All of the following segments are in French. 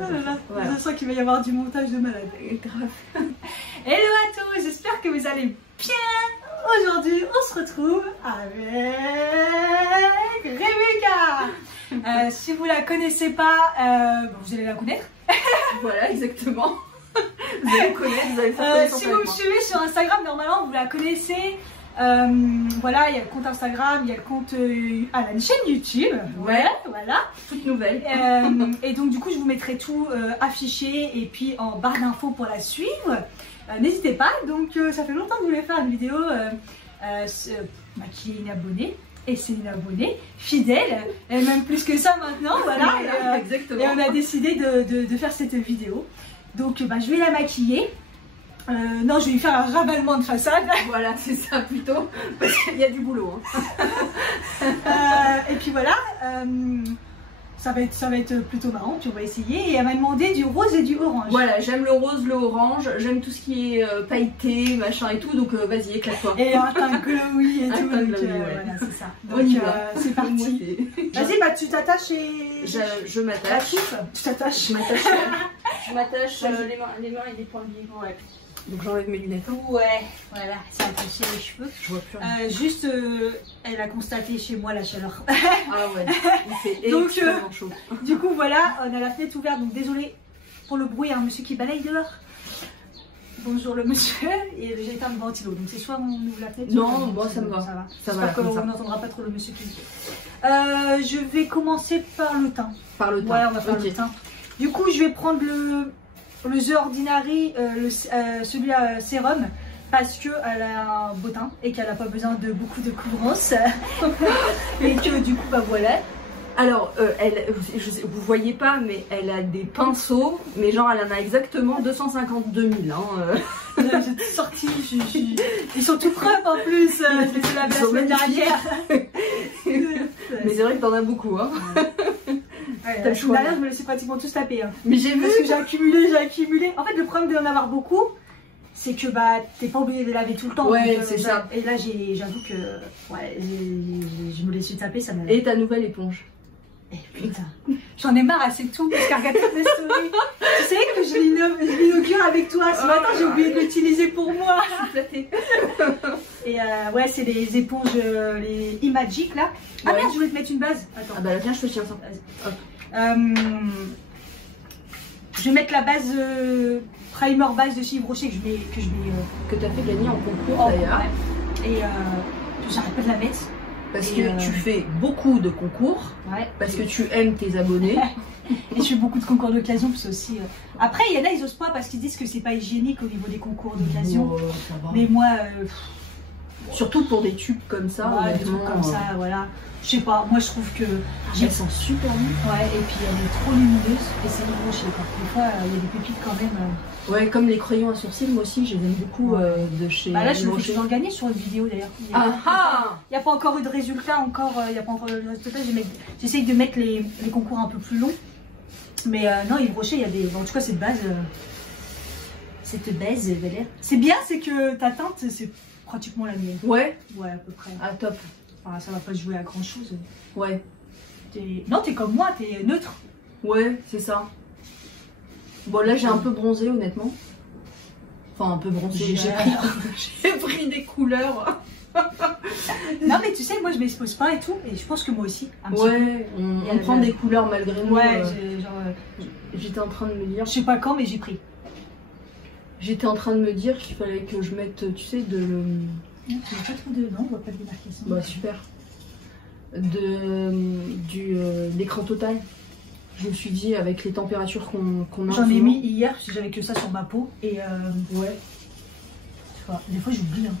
Voilà. Je sens qu'il va y avoir du montage de malade. Grave. Hello à tous, j'espère que vous allez bien. Aujourd'hui, on se retrouve avec Rebecca. Si vous la connaissez pas, vous allez la connaître. Voilà, exactement. Vous allez connaître, vous allez faire connaissance. Si vous me suivez sur Instagram, normalement, vous la connaissez. Voilà, il y a le compte Instagram, il y a le compte la chaîne YouTube. Ouais, voilà. Toute nouvelle. Et donc, du coup, je vous mettrai tout affiché et puis en barre d'infos pour la suivre. N'hésitez pas. Donc, ça fait longtemps que je voulais faire une vidéo qui est une abonnée. Et c'est une abonnée fidèle, et même plus que ça maintenant, voilà. Exactement. Et on a décidé de faire cette vidéo. Donc, je vais la maquiller. Non, je vais lui faire un ravalement de façade. Voilà, c'est ça plutôt, parce qu'il y a du boulot. Et puis voilà, ça va être plutôt marrant, puis on va essayer. Et elle m'a demandé du rose et du orange. Voilà, j'aime le rose, le orange, j'aime tout ce qui est pailleté, machin et tout, donc vas-y, éclate-toi. Et un teint glowy et tout, donc ouais. voilà, c'est ça. Donc c'est parti. Vas-y, tu t'attaches et... Je m'attache. Tu t'attaches. Je m'attache les mains et les poignets. Ouais. Donc j'enlève mes lunettes. Ouais, voilà, c'est attaché les cheveux. Je vois plus rien. Juste, elle a constaté chez moi la chaleur. Ah ouais, il fait donc, extrêmement chaud. Du coup, voilà, on a la fenêtre ouverte, donc désolé pour le bruit, un monsieur qui balaye dehors. Bonjour le monsieur, et j'ai éteint le ventilo, donc c'est soit on ouvre la fenêtre. Non, bon, ça me va. Ça va. J'espère qu'on n'entendra pas trop le monsieur qui dit. Je vais commencer par le teint. Par le teint. Ouais, on va faire le teint. Du coup, je vais prendre le The Ordinary, celui à sérum, parce qu'elle a un beau teint et qu'elle n'a pas besoin de beaucoup de couvrance. Et que du coup, voilà. Alors, vous voyez pas, mais elle a des pinceaux, mais genre elle en a exactement 252 000. J'ai sorti, ils sont tout propres en plus. Je les ai lavés la semaine dernière. Mais c'est vrai que t'en as beaucoup. Hein. Ouais, la semaine dernière, je me laissais pratiquement tous taper. Hein. Mais j'ai vu. Parce que j'ai accumulé. En fait, le problème d'en avoir beaucoup, c'est que t'es pas obligé de les laver tout le temps. Ouais, c'est ça. Et là, j'avoue que je me laissais taper. Ça et ta nouvelle éponge. Eh putain, j'en ai marre, c'est tout, parce qu'à regarder mes stories. Tu sais que je l'inaugure avec toi. Ce matin, j'ai oublié de l'utiliser pour moi. Et ouais, c'est les éponges, les Imagic là. Ah merde, je voulais te mettre une base. Attends. Ah bah viens, je te tiens ça. Hop. Je vais mettre la base primer base de chez Yves Rocher que tu as fait gagner en concours d'ailleurs. Ouais. Et j'arrête pas de la mettre. Parce que tu fais beaucoup de concours, parce que tu aimes tes abonnés. Et je fais beaucoup de concours d'occasion, c'est aussi... Après, il y en a, ils osent pas parce qu'ils disent que c'est pas hygiénique au niveau des concours d'occasion. Mais moi... Surtout pour des tubes comme ça, des trucs comme ça, voilà. Je sais pas, moi je trouve que... Elles sont super bien. Ouais, et puis elle est trop lumineuse, et c'est Yves Rocher. Des fois, il y a des pépites quand même. Ouais, comme les crayons à sourcils, moi aussi, je les aime beaucoup de chez là, je me fais toujours gagner sur une vidéo d'ailleurs. Il n'y a pas encore eu de résultat, il n'y a pas encore le total. J'essaye de mettre les concours un peu plus longs. Mais non, Yves Rocher, il y a des... En tout cas, cette base, c'est bien, c'est que ta teinte, c'est pratiquement la mienne. Ouais. Ouais, à peu près. Ah, top. Enfin, ça va pas jouer à grand chose. Ouais. Non, t'es comme moi, t'es neutre. Ouais, c'est ça. Bon, là, j'ai un peu bronzé, honnêtement. Enfin, un peu bronzé. J'ai pris des couleurs. Non, mais tu sais, moi, je m'expose pas et tout. Et je pense que moi aussi. Ouais, on prend des couleurs malgré nous. Ouais, j'étais en train de me dire... Je sais pas quand, mais j'ai pris. J'étais en train de me dire qu'il fallait que je mette, tu sais, de... Non, tu vois pas trop de... Non, on voit pas de démarcation. Bah, super. L'écran total. Je me suis dit, avec les températures qu'on a... J'en ai mis hier, j'avais que ça sur ma peau. Et ouais. Tu vois, des fois j'oublie. Hein.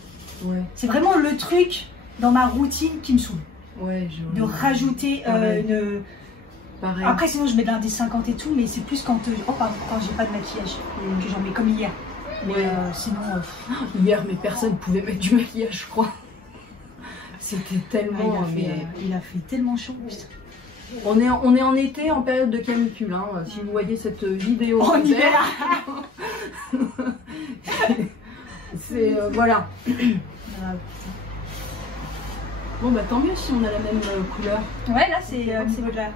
Ouais. C'est vraiment le truc dans ma routine qui me saoule. Ouais, de rajouter une... Pareil. Après, sinon je mets de l'indice 50 et tout, mais c'est plus quand j'ai pas de maquillage que j'en mets comme hier. Mais sinon... Hier, mais personne ne pouvait mettre du maquillage, je crois. C'était tellement... il a fait tellement chaud. On est en été, en période de canicule, hein, si vous voyez cette vidéo en hiver. C'est... voilà. Bon bah tant mieux si on a la même couleur. Ouais, là c'est voilà.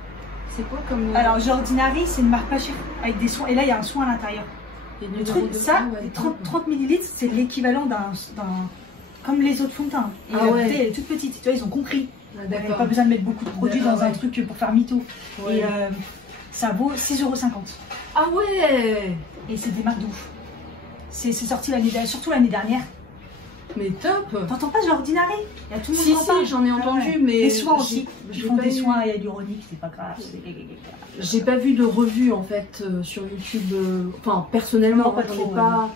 C'est quoi comme... Alors, The Ordinary, c'est une marque pas chère, avec des soins. Et là, il y a un soin à l'intérieur. Le truc, ça, ah ouais, 30 ml, c'est l'équivalent d'un... Comme les autres fonds de teint. Et ah ouais. elle est toute petite, tu vois, ils ont compris. Ah, Il n'y a d'accord. pas besoin de mettre beaucoup de produits dans un truc pour faire mytho. Ouais. Et ça vaut 6,50 €. Ah ouais. Et c'est des marques de ouf. C'est sorti surtout l'année dernière. Mais top. T'entends pas The Ordinary? Il y a tout le monde Si, en parle. j'en ai entendu, Ouais. mais... Les soins aussi. Ils font des soins hyaluroniques, c'est pas grave. J'ai pas vu de revue en fait sur YouTube. Enfin, personnellement, Non, pas j'en ai trop, pas...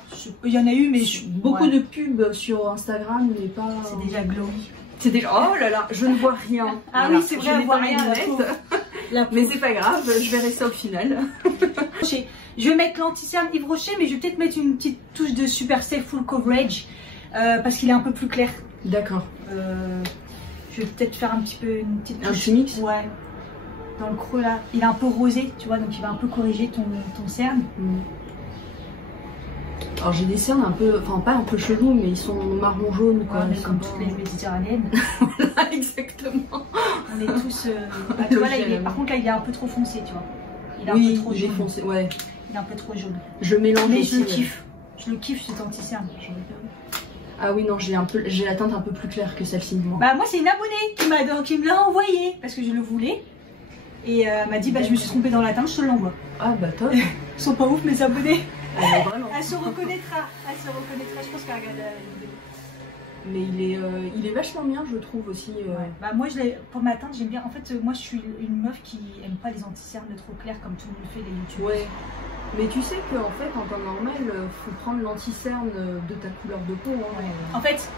Il y en a eu, mais Beaucoup de pubs sur Instagram, mais pas... C'est déjà glowy. C'est déjà... Oh là là, je ne vois rien. Ah Voilà. oui, c'est vrai, je on n'ai voit pas rien. Internet. Mais c'est pas grave, je verrai ça au final. Je vais mettre l'anti-cerne Yves Rocher, mais je vais peut-être mettre une petite touche de Super Safe Full Coverage parce qu'il est un peu plus clair. D'accord. Je vais peut-être faire un petit peu une petite touche. Un petit mix? Ouais. Dans le creux là, il est un peu rosé, tu vois, donc il va un peu corriger ton cerne. Alors j'ai des cernes un peu, enfin pas un peu chelous, mais ils sont marron jaune quoi. Ouais, comme toutes les méditerranéennes. Voilà, exactement. On est tous. Tu vois, là, par contre, là, il est un peu trop foncé, tu vois. Il est un peu trop jaune. Foncé, ouais. Il est un peu trop jaune. Je mélange. Mais aussi, je le kiffe. Je le kiffe cet anti-cerne. Ah oui, non, j'ai la teinte un peu plus claire que celle-ci. Bah, moi, c'est une abonnée qui me l'a envoyé parce que je le voulais. Et elle m'a dit, bah, je me suis trompée dans la teinte, je te l'envoie. Ah bah top. Ils sont pas ouf, mes abonnés. Elle se reconnaîtra. Je pense qu'elle regarde la vidéo. Mais il est vachement bien, je trouve aussi. Ouais. Bah, moi, pour ma teinte, j'aime bien. En fait, moi, je suis une meuf qui aime pas les anti-cernes trop clairs comme tout le monde fait les YouTube. Ouais. Mais tu sais qu'en fait, en temps normal, faut prendre l'anti-cerne de ta couleur de peau. Hein. Ouais. En fait,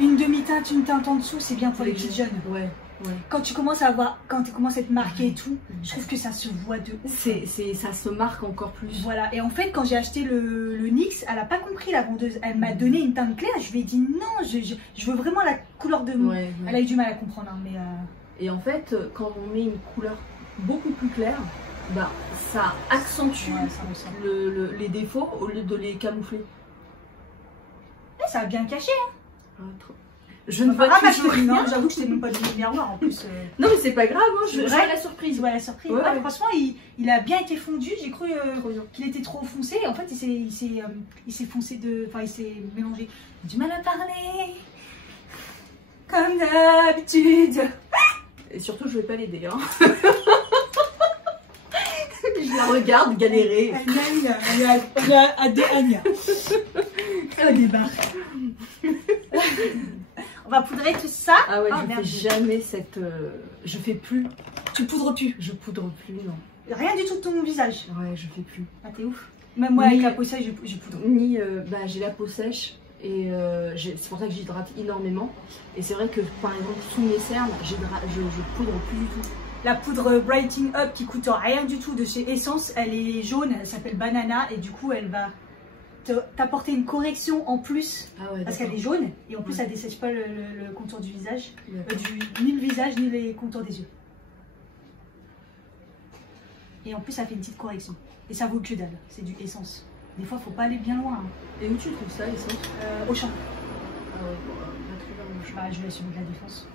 une demi-teinte, une teinte en dessous, c'est bien pour les petites jeunes. Ouais. Ouais. Quand tu commences à être marqué et tout, je trouve que ça se voit de ouf. Ça se marque encore plus. Voilà, et en fait, quand j'ai acheté le NYX, elle a pas compris, la vendeuse. Elle m'a donné une teinte claire, je lui ai dit non, je veux vraiment la couleur de... Ouais. Elle a eu du mal à comprendre, hein, mais... Et en fait, quand on met une couleur beaucoup plus claire, bah, ça accentue les défauts au lieu de les camoufler. Ça a bien caché, hein. Ah, trop. Je ne vois toujours rien. J'avoue que je t'ai même pas donné le miroir en plus. Non mais c'est pas grave, hein, je la surprise. Ouais, la surprise. Ouais, ouais. Franchement, il a bien été fondu. J'ai cru qu'il était trop foncé. En fait, il s'est foncé de... Enfin, il s'est mélangé. J'ai du mal à parler. Comme d'habitude. Et surtout, je vais pas l'aider. Hein. Je la regarde galérer. Elle débarque. On va poudrer tout ça. Ah ouais, je fais jamais cette... Je fais plus. Tu poudres plus? Je poudre plus, non. Rien du tout de ton visage? Ouais, je fais plus. Ah, t'es ouf. Même moi, avec la peau sèche, je poudre. Ni, bah, j'ai la peau sèche et c'est pour ça que j'hydrate énormément. Et c'est vrai que, par exemple, sous mes cernes, je poudre plus du tout. La poudre Brightening Up qui coûte rien du tout de chez Essence, elle est jaune, elle s'appelle Banana et du coup, elle va t'apporter une correction en plus parce qu'elle est jaune et en plus elle dessèche pas le contour du visage, ni le visage ni les contours des yeux. Et en plus ça fait une petite correction et ça vaut que dalle, c'est du Essence. Des fois faut pas aller bien loin. Et où tu trouves ça, Essence? Auchan. Ah ouais, pas trop vers le Bah, je vais assumer de la défense.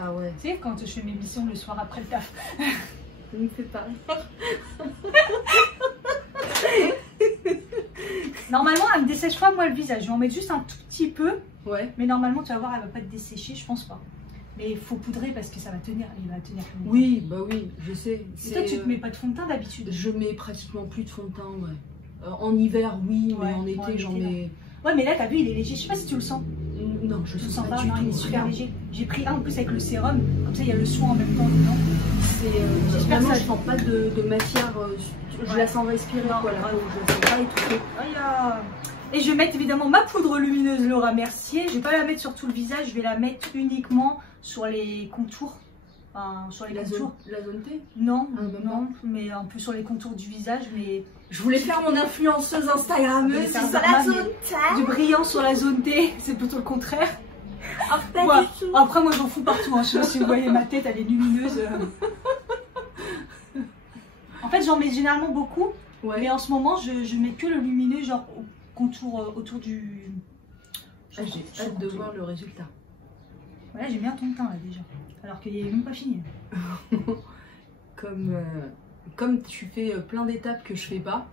Ah ouais. Tu sais quand je fais mes missions le soir après le taf. Ça me fait pas. Normalement, elle me dessèche pas moi le visage. Je vais en mettre juste un tout petit peu. Ouais. Mais normalement, tu vas voir, elle va pas te dessécher, je pense pas. Mais il faut poudrer parce que ça va tenir. Il va tenir. Oui, bah oui, je sais. Et toi, tu te mets pas de fond de teint d'habitude? Je mets pratiquement plus de fond de teint, ouais. En hiver, oui, mais en été, j'en mets. Ouais, mais là, t'as vu, il est léger. Je sais pas si tu le sens. Non, je le sens pas. Non, il est super léger. J'ai pris un en plus avec le sérum. Comme ça, il y a le soin en même temps dedans. J'espère que je sens pas de matière. Je la sens respirer, quoi. Là, je la sens pas étouffée. Et je vais mettre évidemment ma poudre lumineuse Laura Mercier. Je vais pas la mettre sur tout le visage. Je vais la mettre uniquement sur les contours. Enfin, sur les contours. La zone T? Non, non, mais un peu sur les contours du visage. Mais je voulais faire mon influenceuse Instagrammeuse sur la zone T. Du brillant sur la zone T, c'est plutôt le contraire. Après, moi j'en fous partout. Hein. Je sais pas si vous voyez ma tête, elle est lumineuse. En fait, j'en mets généralement beaucoup. Ouais. Mais en ce moment, je mets que le lumineux, genre au contour autour du. J'ai hâte de voir le résultat. Voilà, j'ai bien ton teint là déjà. Alors qu'il est même pas fini. comme tu fais plein d'étapes que je fais pas,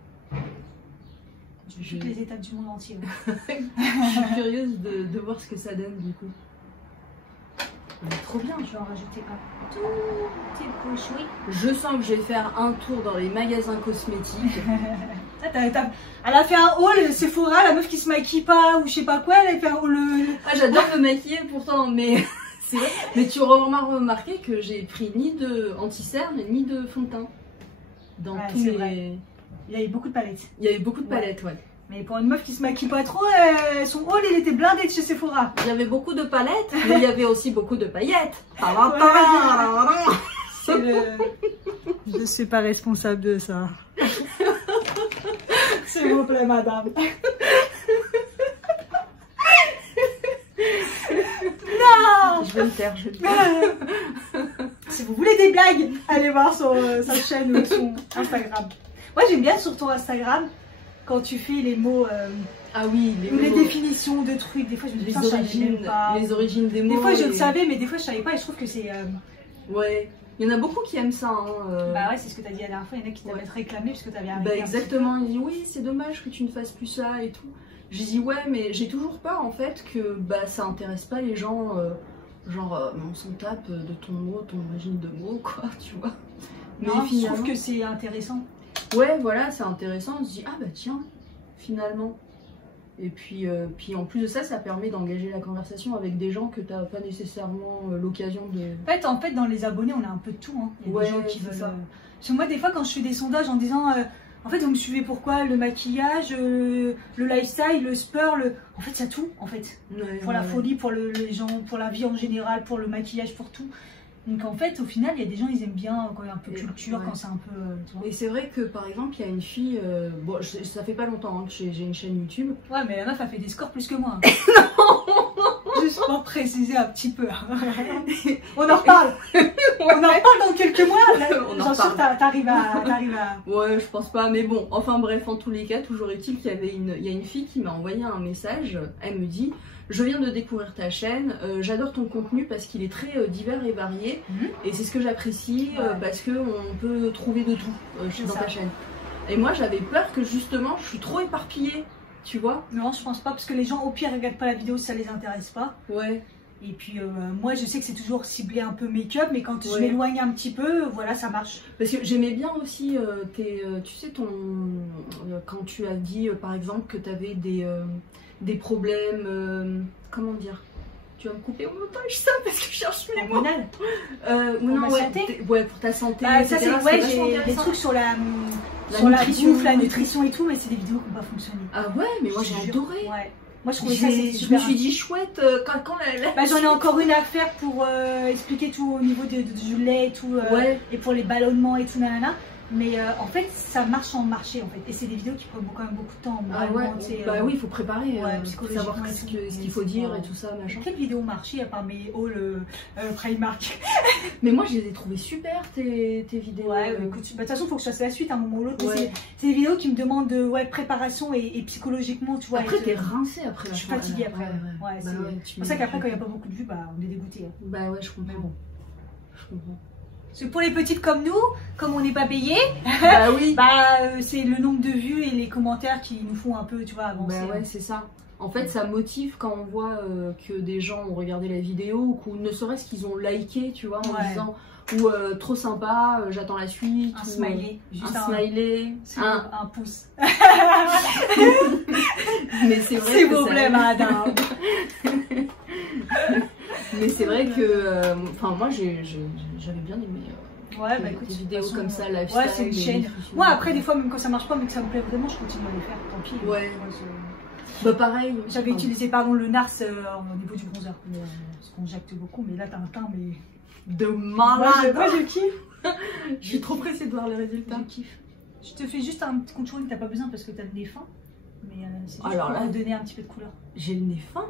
je fais toutes les étapes du monde entier. je suis curieuse de voir ce que ça donne du coup. Trop bien. Je vais en rajouter un tout petit peu chouï. Je sens que je vais faire un tour dans les magasins cosmétiques. Elle a fait un haul Sephora, la meuf qui se maquille pas ou je sais pas quoi, elle a fait un haul. Ah, j'adore me maquiller pourtant, mais c'est vrai. Mais tu auras remarqué que j'ai pris ni de anti-cerne ni de fond de teint. Dans tous les... Vrai. Il y avait beaucoup de palettes. Il y avait beaucoup de palettes, ouais. Mais pour une meuf qui se maquille pas trop, son haul il était blindé de chez Sephora. Il y avait beaucoup de palettes, mais il y avait aussi beaucoup de paillettes. Je suis pas responsable de ça. S'il vous plaît, madame. Non. Je vais me taire, je vais me taire. Si vous voulez des blagues, allez voir sur sa chaîne ou son Instagram. Moi j'aime bien sur ton Instagram quand tu fais les mots. Ah oui, les définitions de trucs. Des fois je me dis les origines des mots. Des fois je le savais, mais des fois je savais pas et je trouve que c'est. Ouais. Il y en a beaucoup qui aiment ça. Hein, Bah ouais, c'est ce que tu as dit la dernière fois. Il y en a qui t'avaient réclamé parce que tu avais arrêté. Bah exactement. Ils disent oui, c'est dommage que tu ne fasses plus ça et tout. J'ai dit ouais, mais j'ai toujours peur en fait que bah ça intéresse pas les gens. Genre, on s'en tape de ton mot, ton origine de mot, quoi, tu vois. Mais non, finalement... je trouve que c'est intéressant. Ouais, voilà, c'est intéressant. On se dit ah bah tiens, finalement. Et puis en plus de ça, ça permet d'engager la conversation avec des gens que tu n'as pas nécessairement l'occasion de... En fait, dans les abonnés, on a un peu de tout. Hein. Il y a des gens qui veulent... Parce que moi, des fois, quand je fais des sondages en disant... en fait, vous me suivez pourquoi? Le maquillage, le lifestyle, le sport, En fait, ça tout, en fait. Ouais, pour la folie, pour les gens, pour la vie en général, pour le maquillage, pour tout. Donc en fait, au final, il y a des gens, ils aiment bien quand il y a un peu de culture, quand c'est un peu... Et c'est vrai que par exemple, il y a une fille... bon, ça fait pas longtemps hein, que j'ai une chaîne YouTube. Ouais, mais la meuf a fait des scores plus que moi. Juste pour préciser un petit peu. On en reparle. On en reparle dans quelques mois. J'en suis sûre que t'arrives à... Ouais, je pense pas, mais bon. Enfin bref, en tous les cas, toujours est-il qu'il y a une fille qui m'a envoyé un message. Elle me dit... Je viens de découvrir ta chaîne, j'adore ton contenu parce qu'il est très divers et varié et c'est ce que j'apprécie parce qu'on peut trouver de tout dans ta chaîne. Et moi j'avais peur que justement je suis trop éparpillée, tu vois. Non, je pense pas parce que les gens au pire regardent pas la vidéo si ça les intéresse pas. Ouais. Et puis moi je sais que c'est toujours ciblé un peu make-up mais quand je m'éloigne un petit peu, voilà ça marche. Parce que j'aimais bien aussi, tu sais quand tu as dit par exemple que tu avais des problèmes, comment dire, tu vas me couper au montage ça parce que je cherche mes mots. Non, ouais, pour ta santé. Bah, ça c'est j'ai des trucs sur la nutrition, bouffe, la nutrition et tout, mais c'est des vidéos qui n'ont pas fonctionné. Ah ouais, mais moi j'ai adoré. Ouais. Moi je trouvais ça je me suis dit chouette quand bah, j'en ai encore une à faire pour expliquer tout au niveau du lait et tout, et pour les ballonnements et tout nanana. Mais en fait, ça marche en marché en fait. Et c'est des vidéos qui prennent quand même beaucoup de temps. Ah ouais, bah oui, il faut préparer, savoir ce qu'il faut dire et tout ça, machin. Quelle vidéo marché à part mes hauls Primark? Mais moi, je les ai trouvées super tes vidéos. Ouais, écoute, de toute façon, il faut que je fasse la suite à un moment ou l'autre. C'est des vidéos qui me demandent de préparation et psychologiquement, tu vois. Après, t'es rincée après la fin. Je suis fatiguée après. C'est pour ça qu'après, quand il n'y a pas beaucoup de vues, bah, on est dégoûté. Bah ouais, je comprends. Mais bon. Je comprends. Parce que pour les petites comme nous, comme on n'est pas payé, bah oui, c'est le nombre de vues et les commentaires qui nous font un peu, tu vois, avancer. Bah ouais, c'est ça. En fait, ça motive quand on voit que des gens ont regardé la vidéo ou ne serait-ce qu'ils ont liké, tu vois, en disant ou trop sympa, j'attends la suite. Un smiley. Juste un smiley. Un pouce. Mais c'est vrai. C'est beau, madame. Mais c'est vrai que, enfin moi j'avais bien aimé écoute, des vidéos comme ça, la c'est une chaîne. Moi après des fois même quand ça marche pas mais que ça me plaît vraiment, je continue à les faire, tant pis. Ouais. Bah pareil. J'avais utilisé au NARS au niveau du bronzer. Parce qu'on jacte beaucoup, mais là t'as un teint mais... de malade. Moi je kiffe. Je suis trop pressée de voir les résultats. Je kiffe. Je te fais juste un petit contouring, t'as pas besoin parce que t'as le nez fin. Mais c'est juste alors pour donner un petit peu de couleur. J'ai le nez fin.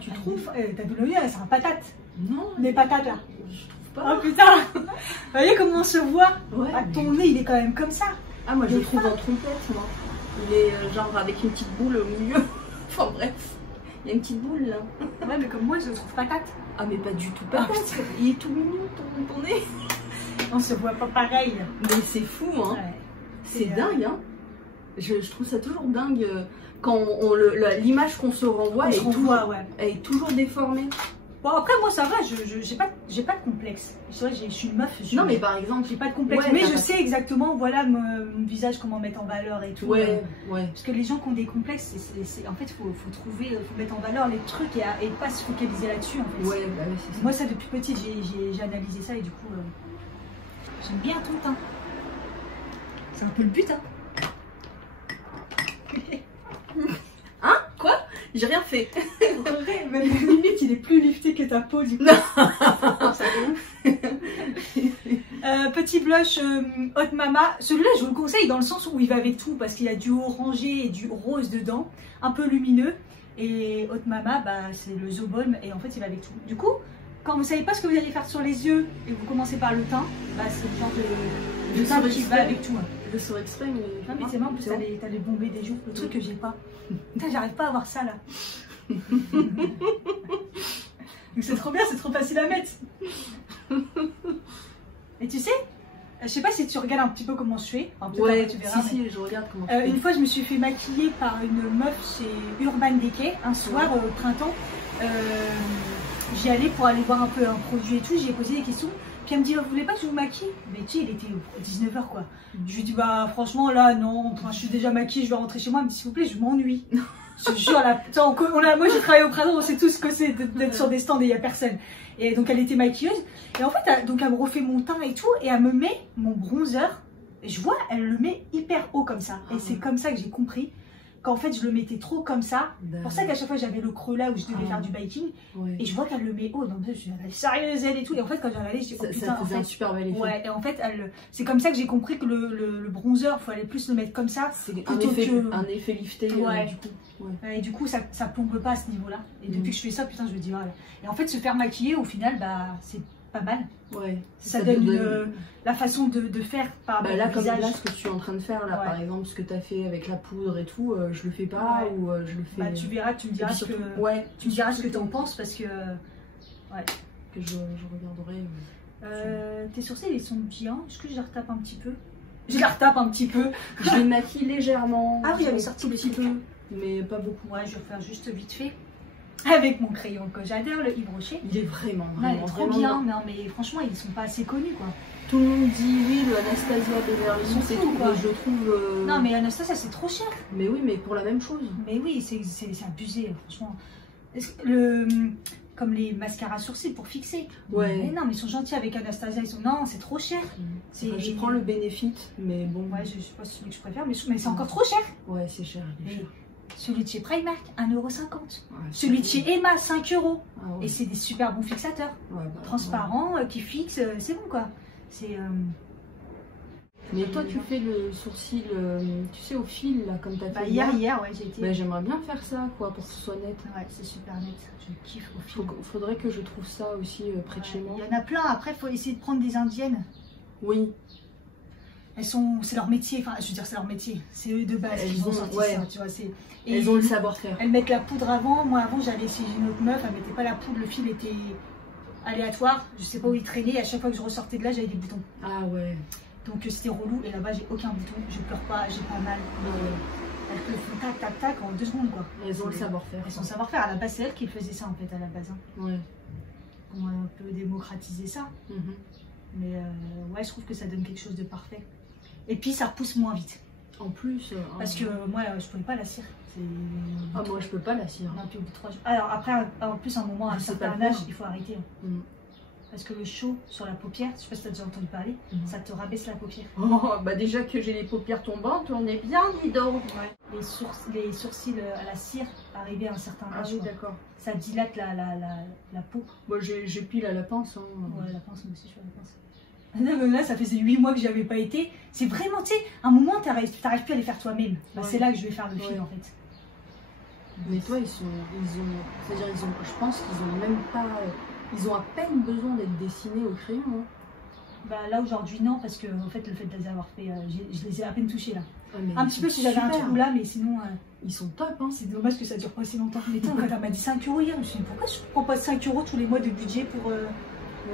Tu trouves? T'as vu le lien, c'est un patate. Non. Des patates là. Je trouve pas. Oh putain. Vous voyez comment on se voit? Ouais. Ton nez il est quand même comme ça. Ah moi je le trouve en trompette moi. Il est genre avec une petite boule au milieu. Enfin bref. Il y a une petite boule là. Ouais mais comme moi je le trouve patate. Ah mais pas du tout patate. Il est tout mignon ton nez. On se voit pas pareil. Mais c'est fou, hein. Ouais. C'est dingue, hein. Je trouve ça toujours dingue quand l'image qu'on se renvoie est toujours déformée. Bon, après, moi, ça va, j'ai pas de complexe. C'est vrai, je suis une meuf. Non, mais par exemple, j'ai pas de complexe. Ouais, mais je sais exactement, voilà, mon visage, comment mettre en valeur et tout. Ouais. Parce que les gens qui ont des complexes, en fait, faut mettre en valeur les trucs et pas se focaliser là-dessus, en fait. Ouais, bah, c'est ça. Moi, ça, depuis petite, j'ai analysé ça et du coup, j'aime bien ton teint. C'est un peu le but, hein. Hein? Quoi? J'ai rien fait. Même limite, il est plus lifté que ta peau, du coup. Petit blush Hot Mama. Celui-là, je vous le conseille dans le sens où il va avec tout, parce qu'il y a du orangé et du rose dedans, un peu lumineux. Et Hot Mama, bah, c'est le Zobom et en fait, il va avec tout. Du coup, quand vous savez pas ce que vous allez faire sur les yeux et vous commencez par le teint, bah, c'est le genre de teint qui va avec tout. Le sort exprès, mais. Non, mais c'est marrant, en plus, t'as les bombés des joues, le truc que j'ai pas. Putain, j'arrive pas à avoir ça là. Donc c'est trop bien, c'est trop facile à mettre. Et tu sais, je sais pas si tu regardes un petit peu comment je fais. Enfin, ouais, tu verras, si, je regarde comment tu fais. Une fois, je me suis fait maquiller par une meuf chez Urban Decay un soir au printemps. J'y allais pour aller voir un peu un produit et tout, j'ai posé des questions. Puis elle me dit, vous voulez pas que je vous maquille? Mais tu sais, il était 19h quoi. Je lui dis, bah franchement là, non, enfin, je suis déjà maquillée, je vais rentrer chez moi. Elle me dit, s'il vous plaît, je m'ennuie. Je te jure, là, moi j'ai travaillé au printemps, on sait tout ce que c'est d'être sur des stands et il n'y a personne. Et donc elle était maquilleuse. Et en fait, donc elle me refait mon teint et tout, et elle me met mon bronzer. Et je vois, elle le met hyper haut comme ça. Et c'est comme ça que j'ai compris qu'en fait je le mettais trop comme ça. C'est pour ça qu'à chaque fois j'avais le creux là où je devais faire du baking. Et je vois qu'elle le met haut. Donc je suis sérieuse elle et tout. Et en fait quand j'ai regardé, je dis, oh putain, ça faisait un super bel effet. Ouais, et en fait c'est comme ça que j'ai compris que le bronzer, il fallait plus le mettre comme ça. C'est un effet lifté du coup. Ouais. Et du coup ça plombe pas à ce niveau là. Et depuis que je fais ça, putain, je me dis voilà. Et en fait se faire maquiller au final, bah c'est pas mal. Ouais. Ça donne la façon de faire par bah là, comme là, ce que tu es en train de faire là, par exemple, ce que tu as fait avec la poudre et tout, je le fais pas ou je le fais. Bah tu verras, tu me diras ce que tu me diras ce que t'en penses parce que que je regarderai. Tes sourcils ils sont bien. Est-ce que je les retape un petit peu? Je les retape un petit peu. Je les maquille légèrement. Ah oui, j'avais sorti un petit peu, mais pas beaucoup. Ouais, je vais faire juste vite fait. Avec mon crayon que j'adore, le Yves Rocher. Il est vraiment trop bien. Non mais franchement, ils sont pas assez connus quoi. Tout le monde dit oui, le Anastasia Beverly Hills, c'est tout, mais je trouve. Non mais Anastasia c'est trop cher. Mais oui, mais pour la même chose. Mais oui, c'est abusé, franchement. Comme les mascaras sourcils pour fixer. Ouais. Mais non, mais ils sont gentils avec Anastasia. Non, c'est trop cher. Je prends le Benefit, mais bon. Ouais, je sais pas celui que je préfère, mais c'est encore trop cher. Ouais, c'est cher. Celui de chez Primark, 1,50 €. Celui de chez Emma, 5 €. Ah ouais. Et c'est des super bons fixateurs. Transparents, qui fixent, c'est bon quoi. Mais toi, tu fais le sourcil, tu sais, au fil, là, comme t'as fait hier, ouais, j'ai été. Bah, j'aimerais bien faire ça, quoi, pour que ce soit net. Ouais, c'est super net. Je kiffe au fil. Faudrait que je trouve ça aussi près de chez moi. Il y en a plein. Après, il faut essayer de prendre des indiennes. Oui. C'est leur métier. Enfin, je veux dire, c'est leur métier. C'est eux de base qui ont sorti ça, tu vois. Elles ont le savoir-faire. Elles mettent la poudre avant. Moi, avant, j'avais chez une autre meuf. Elle mettait pas la poudre. Le fil était aléatoire. Je sais pas où il traînait. Et à chaque fois que je ressortais de là, j'avais des boutons. Ah ouais. Donc c'était relou. Et là-bas, j'ai aucun bouton. Je pleure pas. J'ai pas mal. Elles te font tac, tac, tac en 2 secondes, quoi. Elles ont le savoir-faire. Elles ont le savoir-faire. À la base, c'est elles qui faisaient ça, en fait, à la base. Ouais. On a un peu démocratisé ça. Mais ouais, je trouve que ça donne quelque chose de parfait. Et puis, ça repousse moins vite. En plus. Parce que moi, je pouvais pas la cire. Ah, moi, je peux pas la cire. Non, puis au bout de 3 jours. Alors, après, en plus, à un moment, à un certain âge, il faut arrêter. Parce que le chaud sur la paupière, je sais pas si tu as déjà entendu parler, ça te rabaisse la paupière. Oh, bah déjà que j'ai les paupières tombantes, on est bien, dis donc. Ouais. Les sourcils à la cire, arrivés à un certain âge. Ah oui, d'accord. Ça dilate la peau. Moi, j'ai pile à la pince. Hein. Ouais, la pince, moi aussi, je fais la pince. Là, ça faisait 8 mois que j'y avais pas été. C'est vraiment, tu sais, à un moment, t'arrives plus à les faire toi-même. Bah, c'est là que je vais faire le fil, en fait. Mais toi, c'est-à-dire, je pense qu'ils ont même pas, ils ont à peine besoin d'être dessinés au crayon. Hein. Bah là aujourd'hui non, parce que en fait le fait de les avoir fait, je les ai à peine touchés là. Ah, un petit peu si j'avais un trou là, mais sinon ils sont top. Hein. C'est dommage que ça dure pas si longtemps. Mais quand elle m'a dit 5 € hier, je me suis dit pourquoi je prends pas 5 € tous les mois de budget pour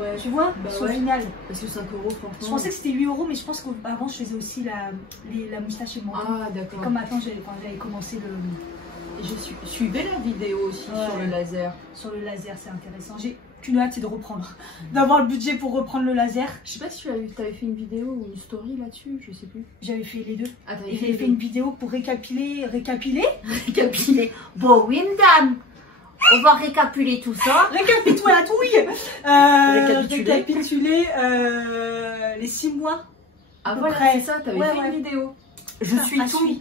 Ouais. Tu vois, au final. Parce que 5 €, franchement. Je pensais que c'était 8 €, mais je pense qu'avant je faisais aussi la moustache et le menton. Ah, d'accord. Comme maintenant j'avais commencé le. Et je suivais la vidéo aussi sur le laser. Sur le laser, c'est intéressant. J'ai qu'une hâte, c'est de reprendre. D'avoir le budget pour reprendre le laser. Je sais pas si tu avais fait une vidéo ou une story là-dessus, je sais plus. J'avais fait les deux. Ah, et j'avais fait une vidéo pour récapiler. Bon, oui, madame. On va récapituler tout ça. Récapitule la touille. Récapituler les 6 mois. Ah voilà, c'est ça, t'avais fait une vidéo. Je suis tout.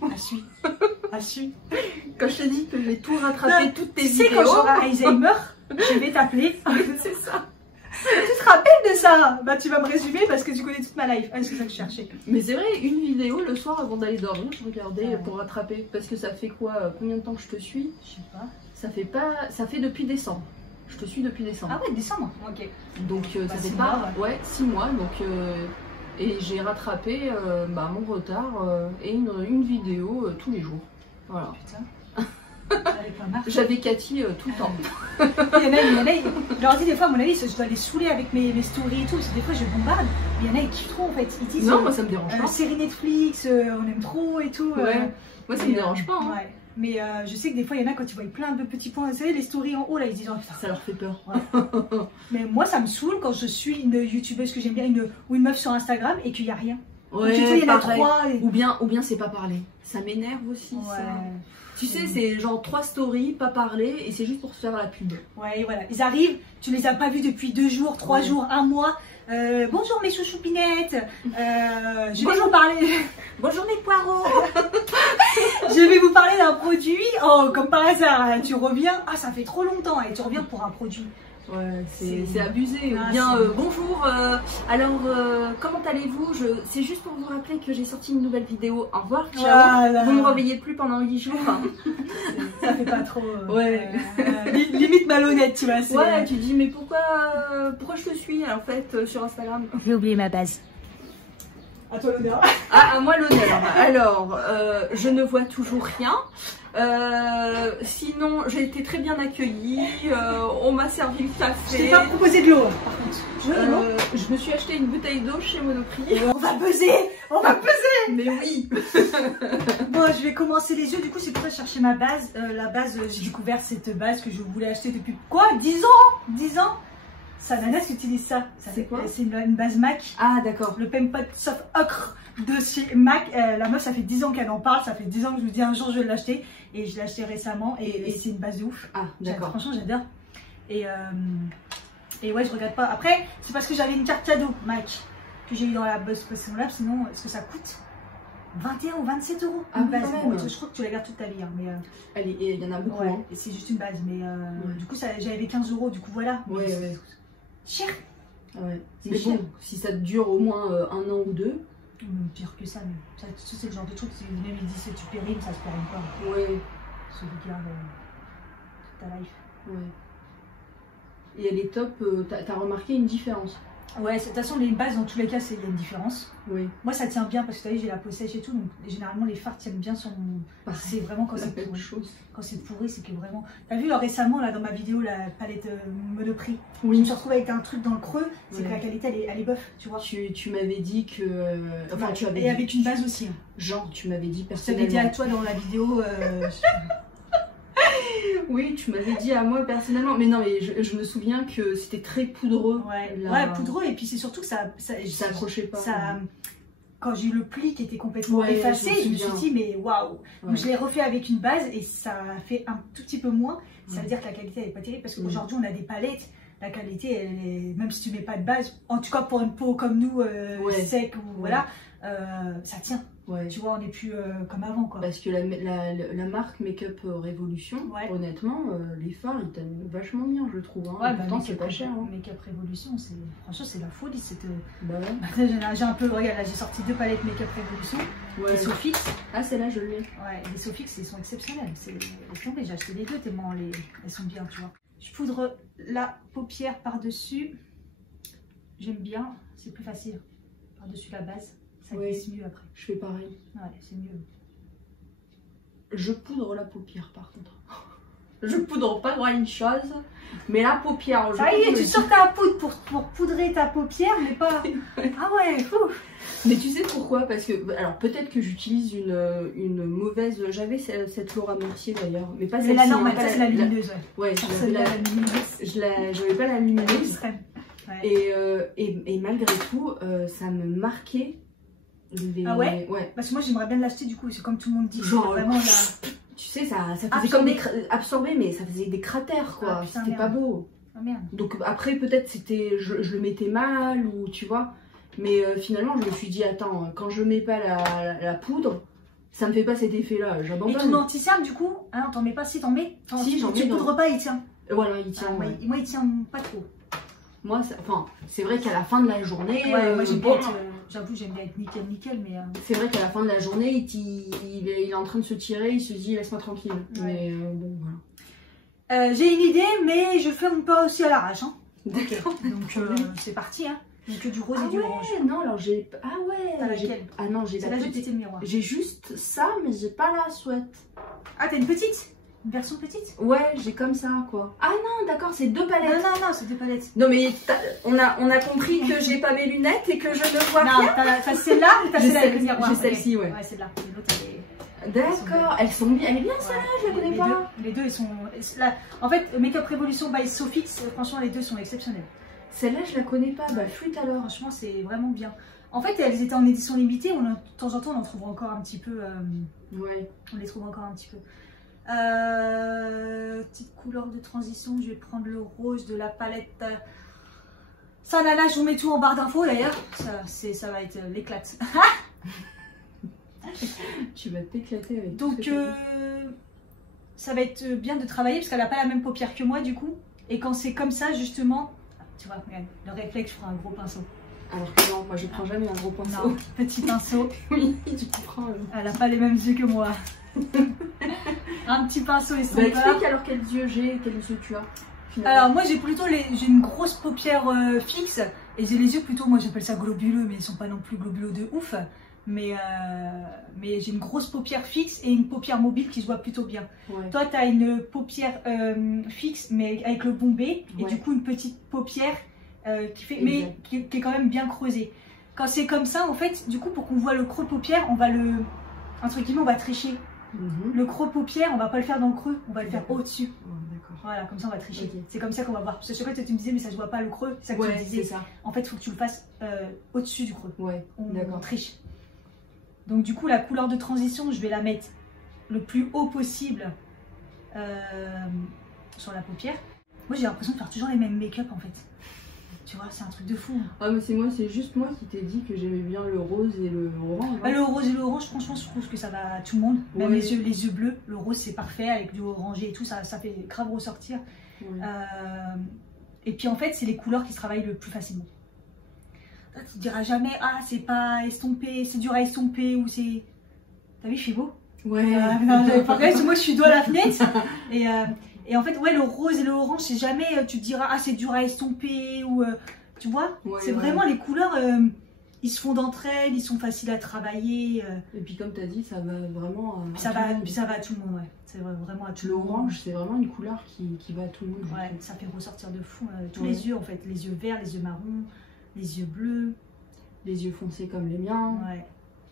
À suivre. Quand je t'ai dit que j'ai tout rattrapé, toutes tes vidéos. Tu sais, quand j'aurai Alzheimer, je vais t'appeler. C'est ça. Tu te rappelles de ça? Bah tu vas me résumer parce que tu connais toute ma life. Ah, c'est ça que je cherchais. Mais c'est vrai, une vidéo le soir avant d'aller dormir, je regardais pour rattraper. Parce que ça fait quoi? Combien de temps que je te suis? Je sais pas. Ça fait depuis décembre. Je te suis depuis décembre. Ah ouais, décembre. Ok. Donc ça fait pas. Ouais, 6 mois. Donc et j'ai rattrapé mon retard et une vidéo tous les jours. Voilà. Putain. J'avais Cathy tout le temps. Il y en a, je leur dis des fois, à mon avis, je dois les saouler avec mes stories et tout, parce que des fois je bombarde. Il y en a, ils kiffent trop en fait. Ils disent, non, moi ça me dérange pas. Série Netflix, on aime trop et tout. Ouais. Moi ça me dérange pas. Hein. Ouais. Mais je sais que des fois, il y en a quand ils voient plein de petits points, vous savez, les stories en haut, là, ils disent, oh putain. Ça leur fait peur. Ouais. Mais moi, ça me saoule quand je suis une youtubeuse que j'aime bien, ou une meuf sur Instagram et qu'il n'y a rien. Ouais, il y en a 3. Ou bien c'est pas parler. Ça m'énerve aussi, ça. Tu sais, c'est genre 3 stories, pas parler, et c'est juste pour se faire la pub. Ouais, voilà. Ils arrivent, tu les as pas vus depuis 2 jours, 3 jours, 1 mois. Bonjour mes chouchoupinettes. Je vais vous parler. Bonjour mes poireaux. Je vais vous parler d'un produit. Oh, comme par hasard, tu reviens. Ah, ça fait trop longtemps et tu reviens pour un produit. Ouais, c'est abusé. Ou bien bonjour, alors comment allez-vous? C'est juste pour vous rappeler que j'ai sorti une nouvelle vidéo. Au revoir, ciao. Voilà. Vous ne me réveillez plus pendant 8 jours. Ça fait pas trop. Ouais. Limite malhonnête, tu vois. Ouais, tu dis, mais pourquoi je te suis en fait sur Instagram? J'ai oublié ma base. À toi l'honneur. Ah, à moi l'honneur. Alors, je ne vois toujours rien. Sinon, j'ai été très bien accueillie. On m'a servi le café. Je t'ai pas proposé de l'eau, par contre. Tu veux de l'eau? Je me suis acheté une bouteille d'eau chez Monoprix. On va peser. Mais oui. Bon, je vais commencer les yeux. Du coup, c'est pour ça que je cherchais ma base. La base, j'ai découvert cette base que je voulais acheter depuis quoi? 10 ans 10 ans. Sa nana utilise ça. C'est quoi? C'est une base MAC. Ah, d'accord. Le Pen Pot Soft Ocre de chez MAC. La meuf, ça fait 10 ans qu'elle en parle. Ça fait 10 ans que je me dis un jour je vais l'acheter. Et je l'ai acheté récemment. Et c'est une base de ouf. Ah, d'accord. Franchement, j'adore. Et ouais, je regrette pas. Après, c'est parce que j'avais une carte cadeau MAC que j'ai eu dans la buzz précédente. Sinon, est-ce que ça coûte 21 ou 27 euros une base? Je crois que tu la gardes toute ta vie. Hein, mais, allez, il y en a beaucoup. Ouais, hein. c'est juste une base. Mais du coup, j'avais 15 euros. Du coup, voilà. Ouais, ouais. Cher. Ouais. Mais bon, si ça dure au moins 1 an ou 2. Pire que ça, même. Ça, c'est le genre de truc, même ils disent que tu périmes, ça se périme pas. Ouais. Sauvegarde toute ta life. Ouais. Et elle est top, t'as remarqué une différence? Ouais, de toute façon, les bases, dans tous les cas, il y a une différence. Oui. Moi, ça tient bien parce que tu as vu, j'ai la peau sèche et tout, donc généralement, les fards tiennent bien son. C'est vraiment quand c'est pourri. Quand c'est pourri, c'est que vraiment. T'as vu, récemment, là, dans ma vidéo, la palette Monoprix, oui. Je me suis retrouvée avec un truc dans le creux, c'est que la qualité, elle est bof, tu vois. Tu m'avais dit que. Enfin, tu avais et avec une base aussi. Hein. Genre, tu m'avais dit personnellement. Je t'avais dit à toi dans la vidéo. Oui, tu m'avais dit à moi personnellement, mais non, mais je me souviens que c'était très poudreux. Ouais, poudreux, et puis c'est surtout que ça accrochait pas. Quand j'ai eu le pli qui était complètement effacé, je me suis dit, mais waouh! Donc je l'ai refait avec une base et ça a fait un tout petit peu moins. Ça veut dire que la qualité elle est pas terrible parce qu'aujourd'hui on a des palettes. La qualité, elle est, même si tu mets pas de base, en tout cas pour une peau comme nous, sec ou voilà, ça tient. Ouais. Tu vois, on n'est plus comme avant quoi. Parce que la marque Make-up Révolution, honnêtement, les fards ils t'aiment vachement bien, je trouve. Hein. Ouais, pourtant c'est pas cher. Hein. Make-up Révolution, franchement c'est la folie. Bah ouais. Après j'ai un peu, regarde là j'ai sorti 2 palettes Make-up Révolution. Les Sofix. Ah celle-là je l'ai. Ouais, les Sofix ils sont exceptionnels. J'ai acheté les 2 tellement elles sont bien, tu vois. Je poudre la paupière par-dessus. J'aime bien, c'est plus facile. Par-dessus la base. Ça glisse mieux après. Je fais pareil. Ouais, c'est mieux. Je poudre la paupière par contre. je poudre pas grand chose, mais la paupière, je Ça y est, trouve tu que- sors ta poudre pour poudrer ta paupière, mais pas... Ah ouais, fou. Mais tu sais pourquoi? Parce que, alors peut-être que j'utilise une mauvaise. J'avais cette Laura Mercier d'ailleurs, mais pas C'est celle-ci. la hein, normale, pas ça c'est la lumineuse. Ouais. Ouais, Celle-là, la lumineuse. j'avais pas la lumineuse. Extrême. Ouais. Et malgré tout, ça me marquait. Ah ouais? Ouais. Parce que moi j'aimerais bien l'acheter du coup, c'est comme tout le monde dit. Genre, vraiment la... Tu sais, ça faisait Absorbé. comme des absorbé, mais ça faisait des cratères quoi. Ah, putain, C'était pas merde. beau. Oh merde. Donc après, peut-être c'était, je le mettais mal ou tu vois. Mais finalement, je me suis dit, attends, quand je mets pas la poudre, ça me fait pas cet effet-là. Et J'abandonne. ton anti-cerne du coup, hein, t'en mets pas si t'en mets? Si, j'en Tu mets poudres pas, il tient. Voilà, il tient. Ah, ouais. moi il tient pas trop. Moi, enfin, c'est vrai qu'à la fin de la journée, Moi j'aime bon, bien être, j'avoue j'aime bien être nickel, mais... c'est vrai qu'à la fin de la journée, il est en train de se tirer, il se dit laisse-moi tranquille. Ouais. Mais bon, voilà. J'ai une idée, mais je ferme pas aussi à l'arrache. Hein. D'accord. Donc c'est parti, hein. Donc que du rose Ah et du orange. ouais, non, alors j'ai. Ah T'as ouais, laquelle? ah non, j'ai C'est la là j'ai petite. pété le miroir. J'ai juste ça, mais j'ai pas la sweat. Ah t'as une petite? Une version petite? Ouais, j'ai comme ça, quoi. Ah non, d'accord, c'est deux palettes. Non, c'est des palettes. Non, mais on a compris que j'ai pas mes lunettes et que je ne vois Non, rien. t'as celle-là ou t'as J'ai celle-là avec le celle- miroir? j'ai celle-ci, ouais. Ouais, celle-là. Et l'autre, elle est... D'accord, elles sont bien. Elle est bien celle-là, je la connais les pas. Deux, les deux, ils sont... Là, en fait, Makeup Revolution by Sofix, franchement, les deux sont exceptionnels. Celle-là, je la connais pas. Bah, flûte alors. Franchement, c'est vraiment bien. En fait, elles étaient en édition limitée. De temps en temps, on en trouvera encore un petit peu. Ouais. On les trouve encore un petit peu. Petite couleur de transition. Je vais prendre le rose de la palette. Ça, nana, je vous mets tout en barre d'infos d'ailleurs. Ça va être l'éclate. Tu vas t'éclater avec tout Donc, ce que t'as dit. ça va être bien de travailler parce qu'elle n'a pas la même paupière que moi du coup. Et quand c'est comme ça, justement, tu vois, regarde, le réflexe, je prends un gros pinceau. Alors que non, moi je prends jamais un gros pinceau. Non, petit pinceau. Oui, tu prends. Elle n'a pas les mêmes yeux que moi. Un petit pinceau et son Bah, explique alors quels yeux j'ai, quels yeux tu as. Finalement. Alors moi j'ai plutôt j'ai une grosse paupière fixe et j'ai les yeux plutôt, moi j'appelle ça globuleux, mais ils sont pas non plus globuleux de ouf. Mais j'ai une grosse paupière fixe et une paupière mobile qui se voit plutôt bien. Ouais. Toi tu as une paupière fixe mais avec le bombé et Ouais. du coup une petite paupière qui fait, Exact. mais qui est quand même bien creusée. Quand c'est comme ça en fait, du coup pour qu'on voit le creux paupière, on va entre guillemets on va tricher. Mhm. Le creux paupière on va pas le faire dans le creux, on va le faire D'accord. au-dessus. Ouais, d'accord. Voilà, comme ça on va tricher. Ok. C'est comme ça qu'on va voir. Parce que sur quoi tu me disais mais ça se voit pas le creux, c'est ça que tu Ouais, me c'est disais. ça. En fait il faut que tu le fasses au-dessus du creux. Ouais, On d'accord. triche. Donc du coup la couleur de transition je vais la mettre le plus haut possible sur la paupière. Moi j'ai l'impression de faire toujours les mêmes make-up en fait. Tu vois, c'est un truc de fou. Ah mais c'est juste moi qui t'ai dit que j'aimais bien le rose et le orange. Bah, le rose et le orange, franchement, je trouve que ça va à tout le monde. Même Ouais. les yeux bleus. Le rose, c'est parfait avec du orangé et tout. Ça fait grave ressortir. Ouais. Et puis, en fait, c'est les couleurs qui se travaillent le plus facilement. Là, tu te diras jamais, ah, c'est pas estompé, c'est dur à estomper ou c'est. T'as vu, je suis beau. Ouais. Non, pareil, moi, je suis dos à la fenêtre. Et en fait, ouais, le rose et le orange, c'est jamais, tu te diras, ah, c'est dur à estomper ou. Tu vois, Ouais, c'est ouais. vraiment les couleurs. Ils se font d'entre elles, ils sont faciles à travailler. Et puis comme tu as dit, ça va vraiment à Ça tout le va, monde. puis ça va à tout le monde, ouais. C'est vraiment à tout le monde. L'orange, c'est vraiment une couleur qui va à tout le monde. je Ouais, trouve. ça fait ressortir de fou tous Ouais. les yeux en fait. Les yeux verts, les yeux marrons, les yeux bleus. Les yeux foncés comme les miens. Ouais.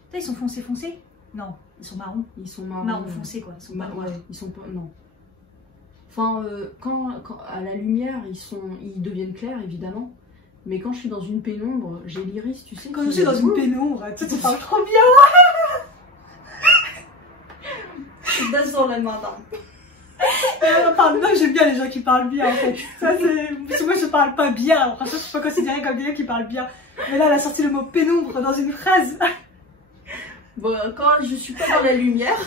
Putain, ils sont foncés? Non, ils sont marrons. Ils sont marrons. Marron foncé quoi. Ils sont pas noirs. Ouais, ils sont pas. Non. Enfin, quand à la lumière, ils deviennent clairs évidemment. Mais quand je suis dans une pénombre, j'ai l'iris, tu sais. Quand qui- je suis dans une pénombre, tu parles trop bien. Dans la madame. Non, j'aime bien les gens qui parlent bien en fait. Ça, parce que moi je parle pas bien. Franchement, je suis pas considérée comme quelqu'un qui parle bien. Mais là, elle a sorti le mot pénombre dans une phrase. Bon, quand je suis pas dans la lumière.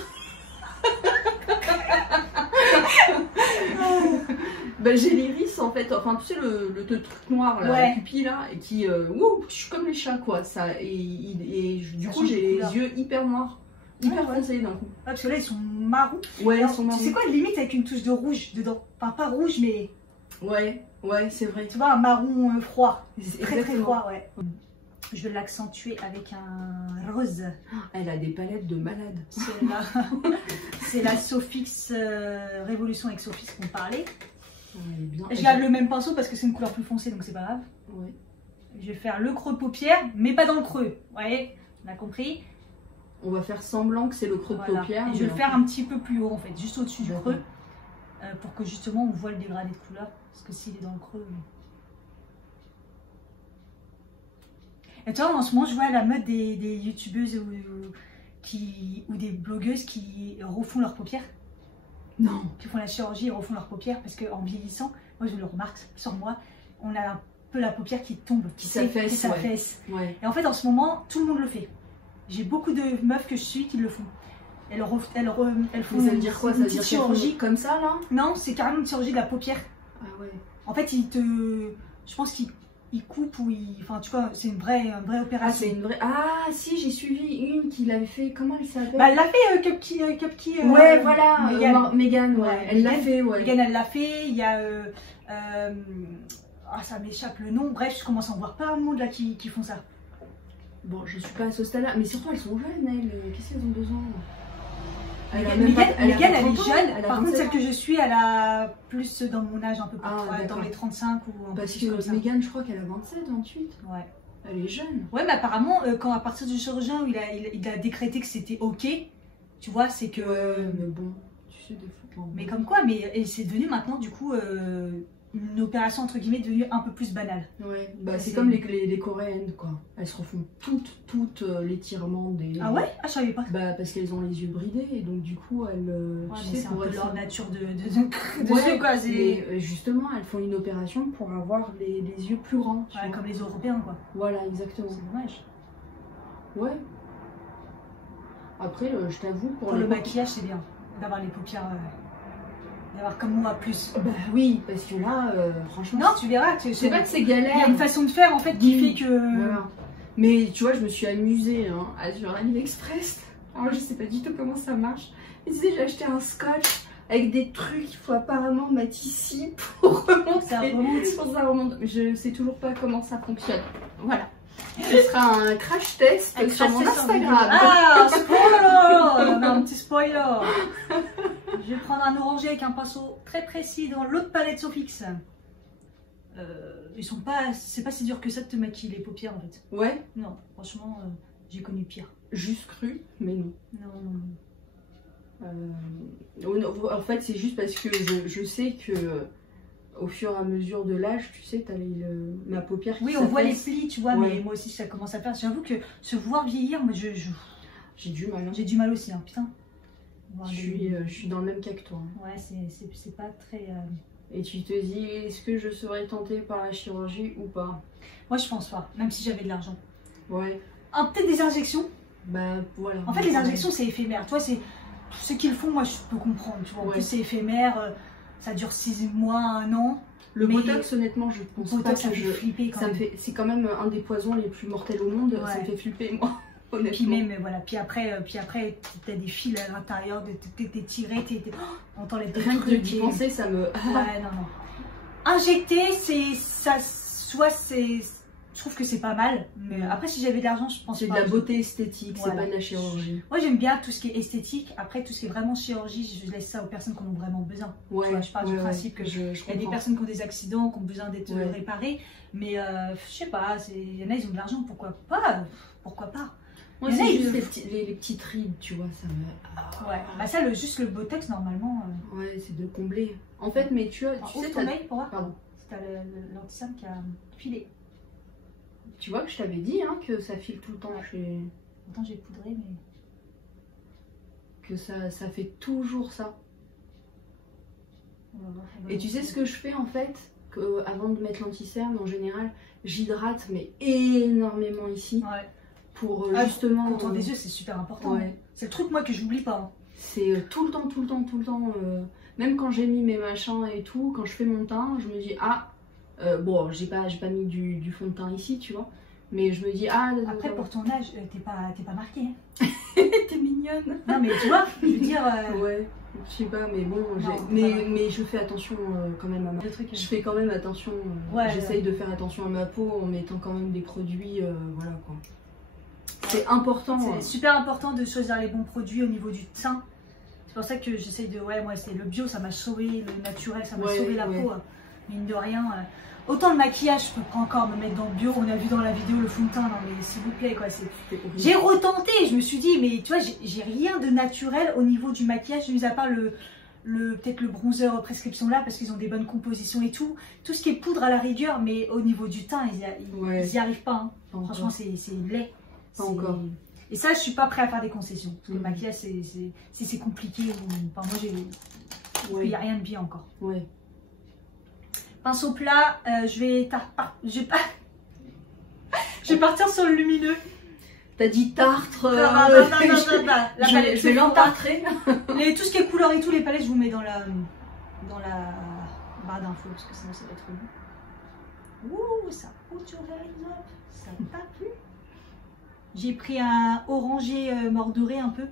Ben, j'ai l'iris en fait, enfin tu sais le truc noir là, Ouais. la pupille là, et qui, ouh, je suis comme les chats quoi, ça, et du Ça coup change j'ai de les couleur. yeux hyper noirs, hyper Ouais. foncés d'un coup. Ouais, parce que là, ils sont marrons. Ouais, Alors, ils sont marrons. tu sais quoi, limite avec une touche de rouge dedans. Enfin, pas rouge, mais Ouais, c'est vrai. tu vois, un marron froid. Très très Exactement. froid, ouais. Je vais l'accentuer avec un rose. Elle a des palettes de malade. C'est la Sofix Révolution avec Sofix qu'on parlait. Elle est bien. Je garde le même pinceau parce que c'est une couleur plus foncée, donc c'est pas grave. Ouais. Je vais faire le creux de paupière, mais pas dans le creux. Vous voyez, on a compris. On va faire semblant que c'est le creux de paupière. Et je vais le faire un petit peu plus haut en fait, juste au-dessus du creux. Pour que justement on voit le dégradé de couleur. Parce que s'il est dans le creux... Et tu vois, en ce moment, je vois la mode des youtubeuses ou des blogueuses qui refont leurs paupières. Non. Qui font la chirurgie et refont leurs paupières parce qu'en vieillissant, moi je le remarque sur moi, on a un peu la paupière qui tombe, qui s'affaisse. Ouais. Et en fait, en ce moment, tout le monde le fait. J'ai beaucoup de meufs que je suis qui le font. Elles font ça veut dire quoi? Ça veut dire chirurgie comme ça là? Non, c'est carrément une chirurgie de la paupière. Ah ouais. En fait, je pense qu'ils coupe ou enfin tu vois, c'est une vraie opération. Ah, c'est une vraie. Ah si, j'ai suivi une qui l'avait fait. Comment elle s'appelle? Bah elle l'a fait Cupkey. Ouais, voilà. Megan, ouais. Elle l'a fait, ouais. Megan, elle l'a fait. Il y a ah, ça m'échappe le nom. Bref, je commence à en voir pas un monde là qui font ça. Bon, je suis pas à ce stade-là, mais surtout elles sont jeunes, elles. Qu'est-ce qu'elles ont besoin? Megan, elle est jeune. Par contre, celle ans. que je suis, elle a plus dans mon âge, un peu plus dans les 35 ou un peu Parce plus que comme ça. Megan, je crois qu'elle a 27, 28. Ouais. Elle est jeune. Ouais, mais apparemment, quand à partir du chirurgien où il a décrété que c'était ok, tu vois, c'est que. Ouais, mais bon, tu sais des fois. Mais comme quoi, et c'est devenu maintenant du coup une opération entre guillemets devenue un peu plus banale. Ouais, bah c'est comme les coréennes quoi. Elles se refont toutes l'étirement des. Ah ouais? Ah je savais pas. Bah parce qu'elles ont les yeux bridés et donc du coup elles. Ouais, tu sais, c'est un peu leur nature de ouais, quoi. Mais justement elles font une opération pour avoir les yeux plus grands. Ouais, comme les Européens quoi. Voilà exactement. C'est dommage. Ouais. Après je t'avoue pour le maquillage c'est bien d'avoir les paupières. D'avoir comme moi plus. Bah oui, parce que là, franchement. Non, tu verras. C'est pas que c'est galère. Il y a une façon de faire en fait qui fait que. Voilà. Mais tu vois, je me suis amusée sur AliExpress. Alors je sais pas du tout comment ça marche. Mais tu sais, j'ai acheté un scotch avec des trucs qu'il faut apparemment mettre ici pour remonter. Ça remonte. Ça remonte. Mais je sais toujours pas comment ça fonctionne. Voilà. Ce sera un crash test sur mon Instagram. Ah, spoiler! On a un petit spoiler. Je vais prendre un orangé avec un pinceau très précis dans l'autre palette Sofix. Ils sont pas, c'est pas si dur que ça de te maquiller les paupières en fait. Ouais. Non, franchement, j'ai connu pire. Juste cru, mais non. Non. En fait, c'est juste parce que je sais que au fur et à mesure de l'âge, tu sais, t'as ma paupière qui oui, on voit les plis, tu vois, mais moi aussi ça commence à faire. J'avoue que se voir vieillir, moi j'ai du mal. J'ai du mal aussi, hein, putain. Je suis dans le même cas que toi. Ouais, c'est pas très. Et tu te dis, est-ce que je serais tentée par la chirurgie ou pas? Moi, je pense pas, même si j'avais de l'argent. Ouais. Ah, peut-être des injections. Bah voilà. En fait, les injections, c'est éphémère. Toi, c'est ceux qui le font, moi, je peux comprendre. Tu vois, en plus, c'est éphémère. Ça dure 6 mois, 1 an. Le botox, honnêtement, je pense pas que ça me fait flipper quand même. C'est quand même un des poisons les plus mortels au monde. Ouais. Ça me fait flipper, moi. Puis même, voilà. Puis après, t'as des fils à l'intérieur, t'es tiré, on t'enlève des rien trucs. que d'y penser, ça me. Ouais, non. Injecter, je trouve que c'est pas mal. Mais après, si j'avais de l'argent, je pense c'est pas. C'est de la beauté esthétique, c'est pas de la chirurgie. Moi, j'aime bien tout ce qui est esthétique. Après, tout ce qui est vraiment chirurgie, je laisse ça aux personnes qui en ont vraiment besoin. Ouais, tu vois, je parle du principe que il y a des personnes qui ont des accidents, qui ont besoin d'être réparées. Mais je sais pas, il y en a, ils ont de l'argent, pourquoi pas? Moi, c'est juste les petites rides, tu vois, ça me. Ouais, bah ça, juste le botox, normalement. Ouais, c'est de combler. En fait, mais tu sais. Ton œil pour voir. Pardon. C'est l'antisane qui a filé. Tu vois que je t'avais dit que ça file tout le temps. Attends, j'ai poudré, mais. Que ça fait toujours ça. Et tu sais ce que je fais en fait? Avant de mettre l'anti-cerne, en général, j'hydrate, mais énormément ici. Ouais. Pour justement. Le contour des yeux, c'est super important. Ouais. C'est le truc, moi, que j'oublie pas. C'est tout le temps. Même quand j'ai mis mes machins et tout, quand je fais mon teint, je me dis, bon, j'ai pas mis du fond de teint ici, tu vois. Mais je me dis, Après, pour ton âge, t'es pas marquée. T'es mignonne. Non, mais tu vois, je veux dire. Ouais. Je sais pas, mais bon, Non, mais je fais attention quand même à ma... Je fais quand même attention, j'essaye de faire attention à ma peau en mettant quand même des produits, voilà quoi. C'est important. C'est super important de choisir les bons produits au niveau du teint. C'est pour ça que j'essaye de... Ouais, moi c'est le bio, ça m'a sauvé, le naturel, ça m'a sauvé la peau. Mine de rien. Autant le maquillage, je peux pas encore me mettre dans le bio. On a vu dans la vidéo le fond de teint, non mais s'il vous plaît quoi. J'ai retenté, je me suis dit, mais tu vois, j'ai rien de naturel au niveau du maquillage, mis à part peut-être le bronzer prescription là, parce qu'ils ont des bonnes compositions et tout. Tout ce qui est poudre à la rigueur, mais au niveau du teint, ils y arrivent pas. Hein. Franchement, c'est laid. Pas encore. Et ça, je suis pas prêt à faire des concessions. Parce que le maquillage, c'est compliqué. Enfin, moi, il n'y a rien de bien encore. Ouais. Pinceau plat, je vais partir sur le lumineux. T'as dit tartre. Je vais l'entartrer. Tout ce qui est couleur et tout, les palettes, je vous mets dans la barre d'infos parce que sinon ça va être long. Ouh, ça photoréalise, ça t'a plu. J'ai pris un orangé mordoré un peu.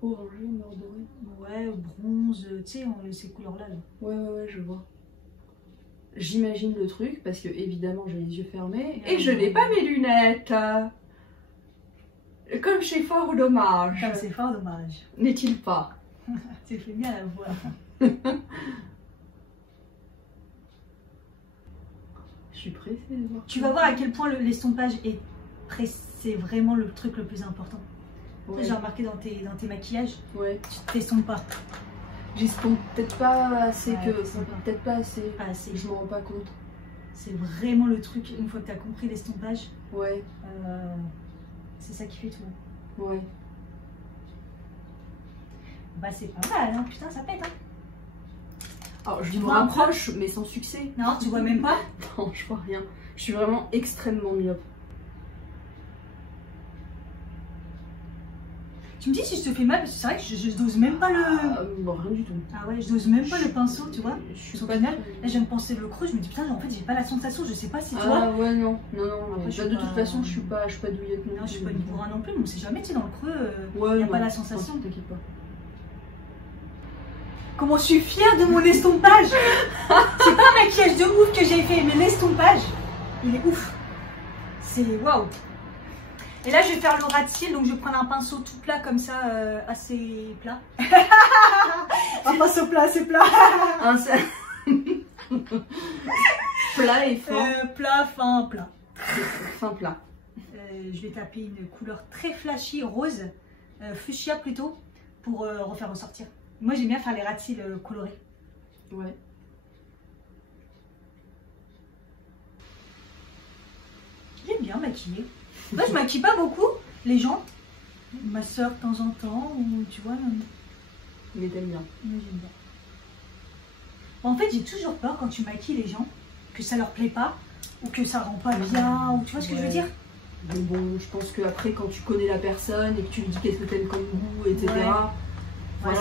Orangé mordoré. Ouais, bronze, tu sais, ces couleurs-là. Là. Ouais, je vois. J'imagine le truc parce que évidemment j'ai les yeux fermés et je n'ai pas mes lunettes. Comme c'est fort dommage. Comme c'est fort dommage. N'est-il pas? Tu fais bien la voix. Je suis pressée de voir. Tu vas voir à quel point l'estompage est c'est vraiment le truc le plus important. Ouais. J'ai remarqué dans tes maquillages, tu t'estompes pas. J'estompe peut-être pas assez peut-être pas assez. Je m'en rends pas compte. C'est vraiment le truc, une fois que tu as compris l'estompage. Ouais. C'est ça qui fait tout. Ouais. Bah c'est pas mal, hein. Putain ça pète hein. Alors je me rapproche mais sans succès. Non, tu vois même pas? Non, je vois rien. Je suis vraiment extrêmement myope. Tu me dis si je te fais mal, parce que c'est vrai que je dose même pas le... Bon, rien du tout. Ah ouais, je dose même pas le pinceau, tu vois. Je suis au final, là je viens de penser le creux, je me dis putain en fait j'ai pas la sensation, je sais pas si tu vois. Ah ouais non. Après, de toute façon je suis pas douillette non plus. Non, je suis pas une bourrin non plus, mais on sait jamais, tu sais dans le creux, y a pas la sensation. T'inquiète pas. Comment je suis fière de mon estompage. C'est pas un maquillage de ouf que j'ai fait, mais l'estompage, il est ouf. C'est waouh. Et là, je vais faire le ras de cils, donc je vais prendre un pinceau tout plat comme ça, assez plat. Un pinceau plat, assez plat. Plat et fin. Plat, fin, plat. Fin plat. Je vais taper une couleur très flashy, rose, fuchsia plutôt, pour refaire ressortir. Moi, j'aime bien faire les ras de cils colorés. Ouais. J'aime bien maquiller. Moi, je maquille pas beaucoup les gens. Ma soeur de temps en temps, ou tu vois. Mais t'aimes bien. Moi, j'aime bien. En fait, j'ai toujours peur quand tu maquilles les gens que ça leur plaît pas ou que ça rend pas bien. Ou tu vois ce que je veux dire? Mais bon, je pense que après, quand tu connais la personne et que tu lui dis qu'est-ce que t'aimes comme goût, etc. Ouais,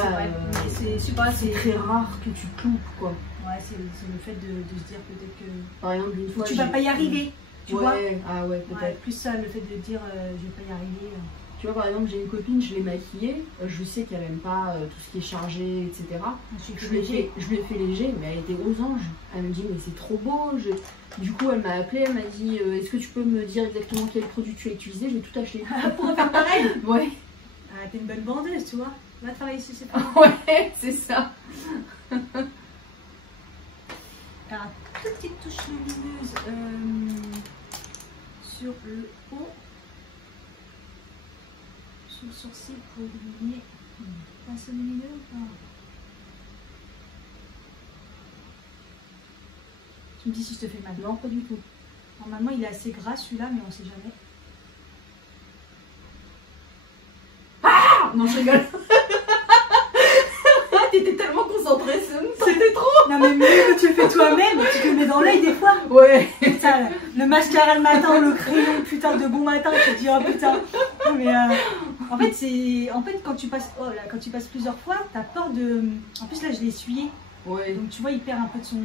voilà, c'est très rare que tu te loupes quoi. Ouais, c'est le fait de se dire peut-être que. Par exemple, une fois. Tu vas pas y arriver. Tu vois? Ah ouais, peut-être. Plus ça, le fait de dire je vais pas y arriver. Tu vois, par exemple, j'ai une copine, je l'ai maquillée. Je sais qu'elle aime pas tout ce qui est chargé, etc. Je lui ai fait léger, mais elle était aux anges. Elle me dit, mais c'est trop beau. Du coup, elle m'a appelée, elle m'a dit, est-ce que tu peux me dire exactement quel produit tu as utilisé? J'ai tout acheté. Pour faire pareil? Ouais. Ah, t'es une bonne bandeuse, tu vois. Va travailler sur ces produits. Ouais, c'est ça. Alors, petite touche lumineuse sur le haut, sur le sourcil pour éliminer pinceau lumineux ou pas? Tu me dis si je te fais mal? Non, pas du tout. Normalement, il est assez gras celui-là, mais on sait jamais. Ah non, je rigole. T'étais tellement concentrée, c'était trop. Non mais mieux que tu le fais toi-même, tu te le mets dans l'œil des fois. Ouais. Putain, le mascara le matin, le crayon, putain de bon matin, tu te dis oh putain. Mais en fait quand tu passes plusieurs fois, t'as peur de. En plus là je l'ai essuyé. Ouais. Donc tu vois il perd un peu de son.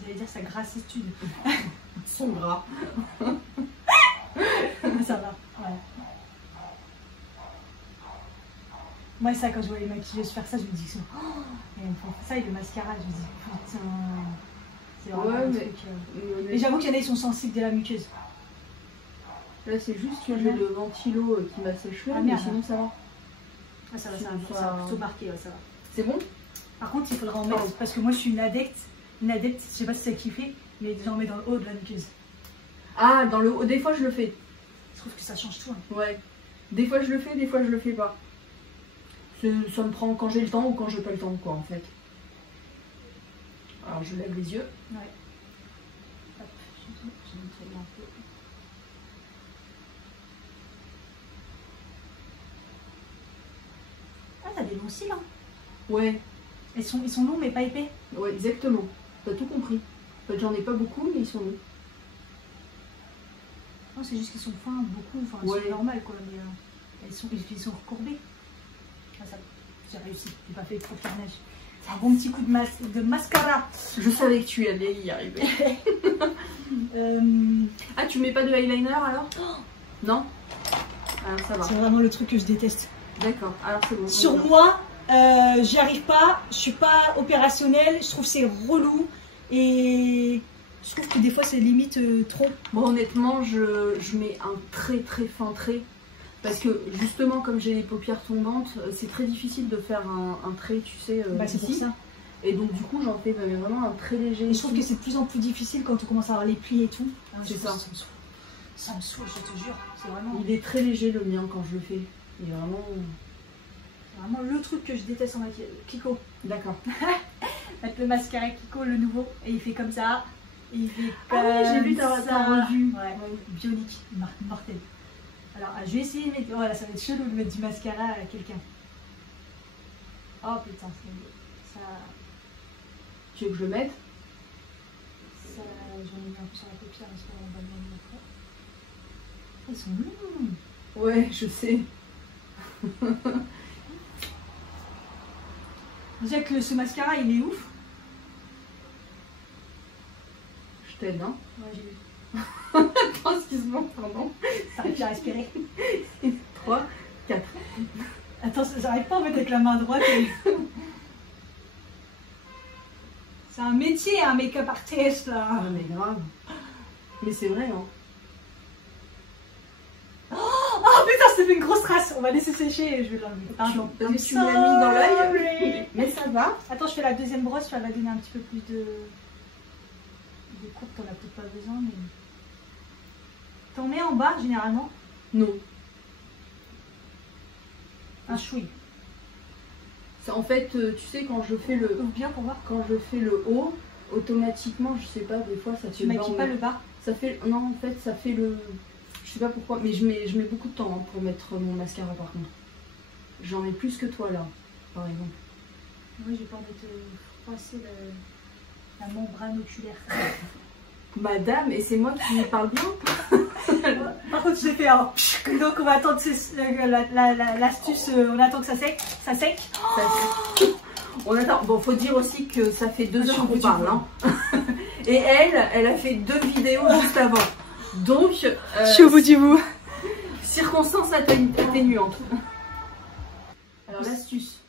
J'allais dire sa grassitude. Son gras. Ça va. Ouais. Moi, ça, quand je vois les maquilleuses faire ça, je me dis, oh, et elles font ça et le mascara, je me dis, putain, c'est vraiment Ouais, un mais- truc. Mais j'avoue qu'il y en a, ils sont sensibles de la muqueuse. Là, c'est juste que j'ai le ventilo qui m'assèche Ah, mais merde. sinon ça va. Ah, ça va, Ça- ça va plutôt marqué, ouais, ça va. C'est bon? Par contre, il faudra en mettre, parce que moi, je suis une adepte, je sais pas si ça kiffé, mais j'en mets dans le haut de la muqueuse. Ah, dans le haut, des fois je le fais. Je trouve que ça change tout. Hein. Ouais. Des fois je le fais, des fois je le fais pas. Ça me prend quand j'ai le temps ou quand j'ai pas le temps, quoi, en fait. Alors je lève les yeux. Ouais. Hop, je vais nettoyer un peu. Ah, t'as des longs cils, hein. Ouais, Ils sont longs, mais pas épais. ouais, exactement. T'as tout compris. En fait, j'en ai pas beaucoup, mais ils sont longs. Non, c'est juste qu'ils sont fins, beaucoup, enfin, Ouais. c'est normal, quoi, mais ils sont recourbés. Ah, ça, j'ai réussi, j'ai pas fait trop de carnage. C'est un bon petit coup de mascara. Je savais que tu allais y arriver. Ah, tu mets pas de eyeliner alors? Non? Alors ça va. C'est vraiment le truc que je déteste. D'accord, alors c'est bon. Sur moi, j'y arrive pas, je suis pas opérationnelle, je trouve que c'est relou et je trouve que des fois c'est limite trop. Bon, honnêtement, je mets un très très fin trait. Parce que justement, comme j'ai les paupières tombantes, c'est très difficile de faire un trait, tu sais, C'est pour ici. ça. Et donc du coup, j'en fais vraiment un très léger. Et je trouve que ici. c'est de plus en plus difficile quand on commence à avoir les plis et tout. C'est ça. Ça me saoule, je te jure. C'est vraiment, Il est très léger le mien quand je le fais. Il est vraiment... c'est vraiment le truc que je déteste en maquillage. Kiko. D'accord. Mettre le mascara Kiko, le nouveau, et il fait comme ça. Et il fait Ah oui, j'ai vu ta revue. Ouais, bionique, mortel. Alors, je vais essayer de mettre. Voilà, ça va être chelou de mettre du mascara à quelqu'un. Oh putain, ça. Tu veux que je le mette? J'en ai mis un peu sur la paupière, parce qu'on va le mettre après. Ils sont longs. Ouais, je sais. Déjà que ce mascara, il est ouf. Je t'aide, hein? Ouais, j'ai vu. Attends, excuse-moi, pardon. T'arrives plus à respirer. 3, 4. Attends, j'arrive pas à mettre avec la main droite. C'est un métier, un make-up artist là. Ah, mais grave. Mais c'est vrai, hein. Oh putain, ça fait une grosse trace. On va laisser sécher et je vais l'enlever. Pardon. Parce que tu me l'as mis dans l'œil. Mais ça va. Attends, je fais la deuxième brosse, ça va donner un petit peu plus de coupe, t'en as peut-être pas besoin, mais. T'en mets en bas généralement. Non. Un chouille. En fait, tu sais, quand je fais le... Ouvre bien pour voir. Quand je fais le haut, automatiquement, je sais pas, des fois ça fait... Tu maquilles pas le bas. Ça fait... Non, en fait, ça fait le... Je sais pas pourquoi, mais je mets beaucoup de temps hein, pour mettre mon mascara par contre. J'en mets plus que toi là, par exemple. Oui, j'ai peur de te froisser la membrane oculaire. Madame, et c'est moi qui parle bien. Par contre, j'ai fait un... Donc on va attendre l'astuce, on attend que ça sèque. Ça sèque. On attend. Bon, faut dire aussi que ça fait 2 heures qu'on parle. Hein. Et elle a fait 2 vidéos juste avant. Donc, je suis au bout du bout. Circonstances atténuantes. Alors l'astuce.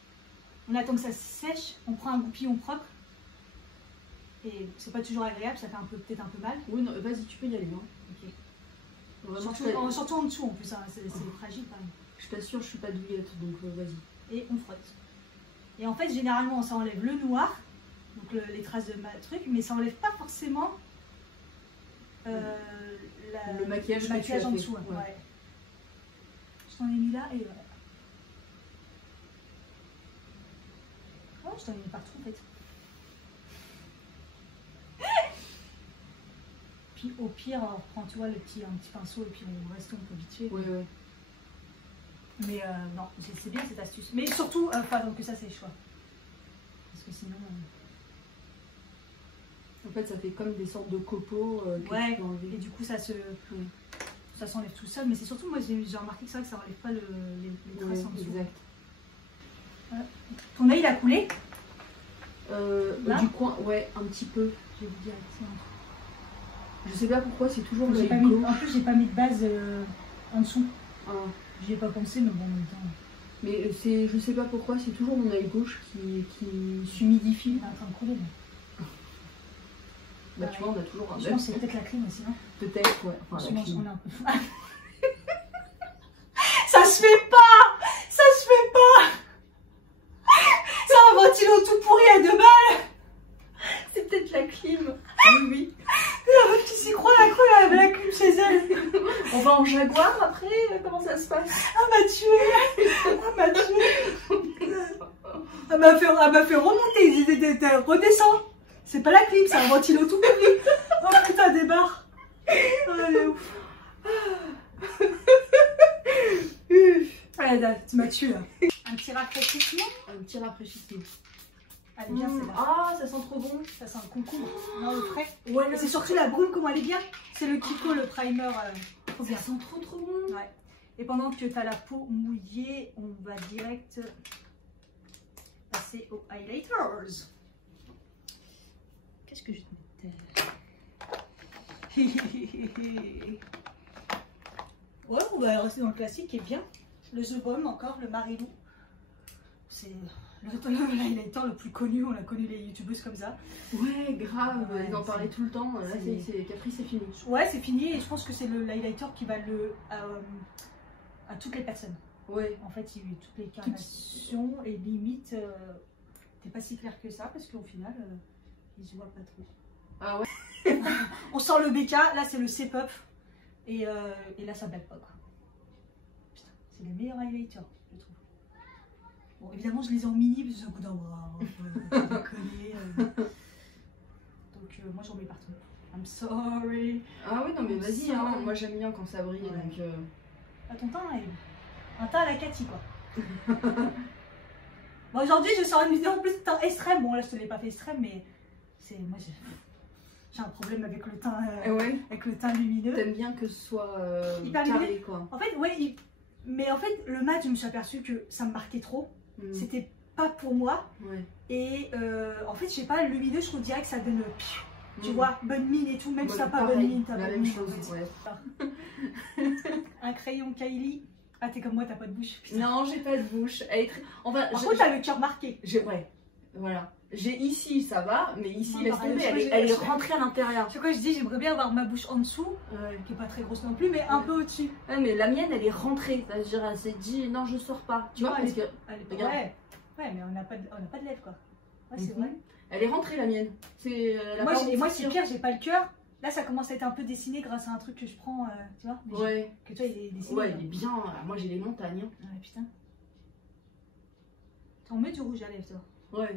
On attend que ça sèche, on prend un goupillon propre. Et c'est pas toujours agréable, ça fait peut-être un peu mal. Oui, non, vas-y, tu peux y aller. Hein. Okay. Vraiment, surtout en dessous en plus, hein, c'est fragile quand même. je t'assure, je suis pas douillette, donc vas-y. Et on frotte. Et en fait, généralement, ça enlève le noir, donc les traces de truc, mais ça enlève pas forcément le maquillage, en fait. dessous. Ouais. Ouais. Je t'en ai mis là et voilà. Oh, je t'en ai mis partout en fait. Puis au pire, on reprend, tu vois, un petit pinceau et puis on reste un peu habitué. Oui, oui. Mais non, c'est bien cette astuce. Mais surtout, pas donc que ça sèche, quoi. Parce que sinon. En fait, ça fait comme des sortes de copeaux que ouais, tu peux enlever. et du coup, ça s'enlève tout seul. Mais c'est surtout, moi, j'ai remarqué que ça enlève pas les traces en dessous. Exact. Ton œil, il a coulé du coin, ouais, un petit peu. Je vais vous dire, tiens. Je sais pas pourquoi, c'est toujours l'œil En gauche. plus, j'ai pas mis de base en dessous. Ah. J'y ai pas pensé, mais bon, en même temps. Mais je sais pas pourquoi, c'est toujours mon œil gauche qui s'humidifie. Il est en train de couler. Bah tu vois, on a toujours un Je pense que c'est peut-être la clim aussi, non? Peut-être, ouais. Enfin, Je la pense clim. qu'on est un peu... Ça se fait pas! Ça se fait pas! C'est un ventilo tout pourri à 2 balles! C'est peut-être la clim. Oui, oui. La meuf qui s'y croit, elle avait la clim chez elle. On va en Jaguar après? Comment ça se passe? Elle m'a tué! Elle m'a tué! Elle m'a fait remonter, redescends! C'est pas la clim, c'est un ventilo tout pourri! Oh putain, débarre! Oh, elle est ouf! Ouais, tu m'as tué là. Un petit rafraîchissement. Un petit rafraîchissement. Elle est bien celle-là. Ah, ça sent trop bon. Ça sent le concombre. Non, le frais. Ouais, Mais c'est surtout la brume, comment elle est bien. C'est le Kiko, le primer. Trop bien. Ça sent trop trop bon. Ouais. Et pendant que tu as la peau mouillée, on va direct passer aux highlighters. Qu'est-ce que je te mettais? Ouais, on va rester dans le classique qui est bien. Le The Bomb encore, le Marilou. C'est le highlighter le plus connu, on a connu les youtubeuses comme ça. Ouais, grave, Ouais, ils en parlaient tout le temps. Là, c'est- Capri, c'est fini. Ouais, c'est fini et je pense que c'est le highlighter qui va le à toutes les personnes. Ouais. En fait, il y a eu toutes les carnations et limite, t'es pas si clair que ça parce qu'au final, ils se voient pas trop. Ah ouais. On sort le BK, là c'est le C-Pop et là ça blague pas quoi. Putain, c'est les meilleurs highlighters, je trouve. Bon, évidemment, je les ai en mini parce que c'est un coup d'un bras. Donc, moi j'en mets partout. I'm sorry. Ah oui, non mais vas-y, Ça, hein. ouais. Moi j'aime bien quand ça brille. Ouais. Donc, Ah, ton teint, là, un teint à la Cathy, quoi. Bon, aujourd'hui, je sors une vidéo en plus de teint extrême. Bon, là, je te l'ai pas fait extrême, mais c'est moi, j'ai un problème avec le teint, ouais. avec le teint lumineux. T'aimes bien que ce soit Hyper carré, lumineux. quoi. En fait, ouais, mais en fait, le mat, je me suis aperçue que ça me marquait trop. Mm. C'était pas pour moi. Ouais. Et en fait, je sais pas, le lumineux, je trouve direct que ça donne, tu Mm. vois, bonne mine et tout, même si Ouais, t'as pas pareil, bonne mine, t'as la bonne même mine. chose, En fait. ouais. Un crayon Kylie. Ah, t'es comme moi, t'as pas de bouche. Putain. Non, j'ai pas de bouche. Elle est très... Enfin, Par contre, t'as le cœur marqué. ouais. Voilà. J'ai ici, ça va, mais ici, Non, laisse pareil, tomber, je crois que elle est j'ai- rentrée à l'intérieur. Tu sais quoi, je dis, j'aimerais bien avoir ma bouche en dessous, Ouais. qui est pas très grosse non plus, mais un peu au-dessus. Ouais, mais la mienne, elle est rentrée. C'est-à-dire, elle s'est dit, non, je sors pas. Tu vois, Ouais, parce que Regarde. Ouais, ouais, mais on n'a pas de lèvres quoi. Ouais, c'est Mhm. vrai. elle est rentrée, la mienne. C'est Moi, c'est pire, j'ai pas le cœur. Là, ça commence à être un peu dessiné grâce à un truc que je prends, tu vois. mais Ouais. que toi, il est dessiné. Ouais, il est bien. Moi, j'ai les montagnes. hein. Ouais, putain. Tu en mets du rouge à lèvres, toi. Ouais.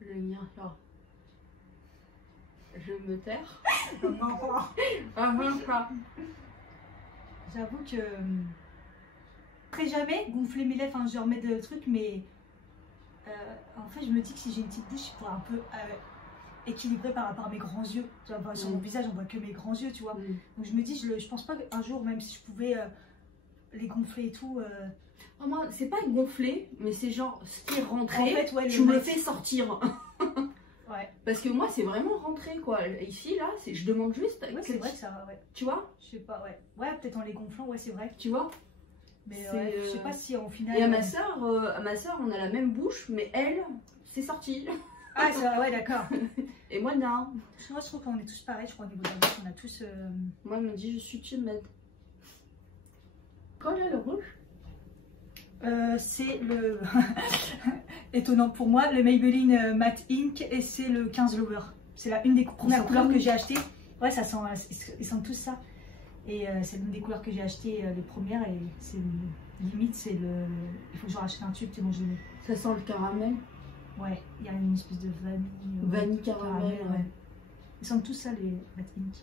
Le mien, là. Je me terre. J'avoue que. Après, jamais gonfler mes lèvres, hein, je remets de trucs, mais. En fait, je me dis que si j'ai une petite bouche, je pourrais un peu équilibrer par rapport à mes grands yeux. Tu vois, sur mon visage, on voit que mes grands yeux, tu vois. Donc, je me dis, je pense pas qu'un jour, même si je pouvais les gonfler et tout. Oh, moi, c'est pas gonflé, mais c'est genre ce qui est rentré. En fait, ouais, tu me le fais sortir. Ouais. Parce que moi, c'est vraiment rentré, quoi. Ici, là, je demande juste. Ouais, c'est vrai que ça, ouais. Tu vois? Je sais pas, ouais. Ouais, peut-être en les gonflant, ouais, c'est vrai. Tu vois? Mais C'est, ouais, je sais pas si en final. Et à ma soeur, on a la même bouche, mais elle, c'est sorti. Ah, c'est vrai, ouais, d'accord. Et moi, non. Moi, je trouve qu'on est tous pareils, je crois, au niveau de la bouche, on a tous. Moi, elle me dit, je suis timide. Quand là, le rouge? C'est le. Étonnant pour moi, le Maybelline Matte Ink et c'est le 15 Lover. C'est une des premières couleurs que j'ai achetées. Ouais, ça sent, ils sentent tous ça. Et c'est l'une des couleurs que j'ai achetées les premières et c'est limite, c'est le. Il faut que je rachète un tube tellement je l'ai. Ça sent le caramel. Ouais, il y a une espèce de vanille. Vanille caramel, ouais. Ils sentent tous ça, les Matte Ink.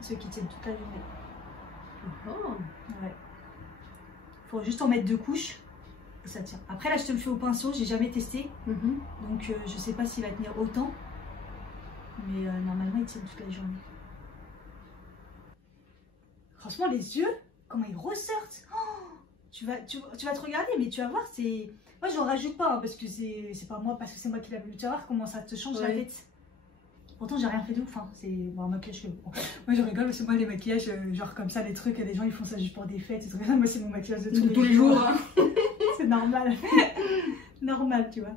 C'est ceux qui tiennent toute la journée. Oh. Ouais. Faut juste en mettre 2 couches et ça tient. Après là je te le fais au pinceau, j'ai jamais testé. Donc je sais pas s'il va tenir autant. Mais normalement il tient toute la journée. Franchement les yeux, comment ils ressortent. Oh, tu vas te regarder mais tu vas voir c'est. Moi j'en rajoute pas hein, parce que c'est pas moi, parce que c'est moi qui l'ai vu. Tu vas voir comment ça te change la Ouais. tête. Pourtant, j'ai rien fait de ouf. Hein. C'est bon, un maquillage que. Bon. Moi, je rigole parce que moi, les maquillages, genre comme ça, les trucs, les gens ils font ça juste pour des fêtes. Et tout ça. Moi, c'est mon maquillage de tous les jours. Hein. C'est normal. Normal, tu vois.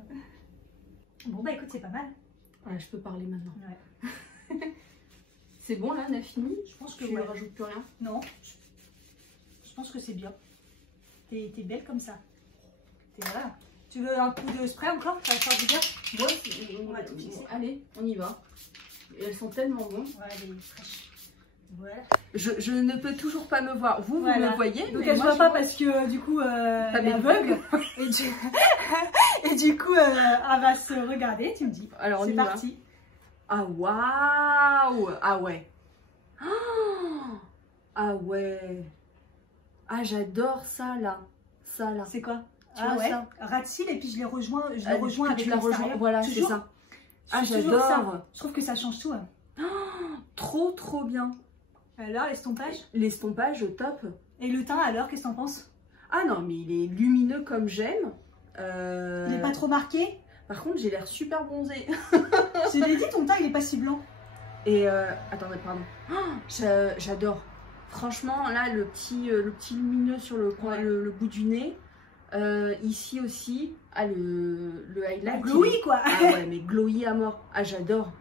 Bon, bah écoute, c'est pas mal. Voilà, je peux parler maintenant. Ouais. C'est bon là, on a fini. Je pense que Tu ne rajoutes plus rien. Non. Je pense que c'est bien. T'es belle comme ça. Voilà. Tu veux un coup de spray encore? Ça va faire du bien? Ouais, on va tout fixer. Allez, on y va. Et elles sont tellement bonnes. Ouais, elle est fraîche. Voilà. Je ne peux toujours pas me voir. Vous me voyez. Donc elle ne voit pas parce que du coup elle est aveugle. Et du coup elle va se regarder, tu me dis. Alors c'est parti. Ah waouh. Ah ouais. Ah ouais. Ah j'adore ça là. Ça là. C'est quoi? Tu vois ouais. ça? Rat-cils et puis je les rejoins avec la rejoins. Voilà, c'est ça. Ah j'adore. Je trouve que ça change tout. Hein. Trop trop bien. Alors l'estompage? L'estompage top. Et le teint alors, qu'est-ce que t'en penses? Ah non mais il est lumineux comme j'aime. Il est pas trop marqué? Par contre j'ai l'air super bronzé. Je l'ai dit, ton teint il est pas si blanc. Et attendez pardon. J'adore. Franchement là le petit lumineux sur le coin, le bout du nez. Ici aussi. Ah le highlight. Glowy quoi. Ah ouais mais glowy à mort. Ah j'adore.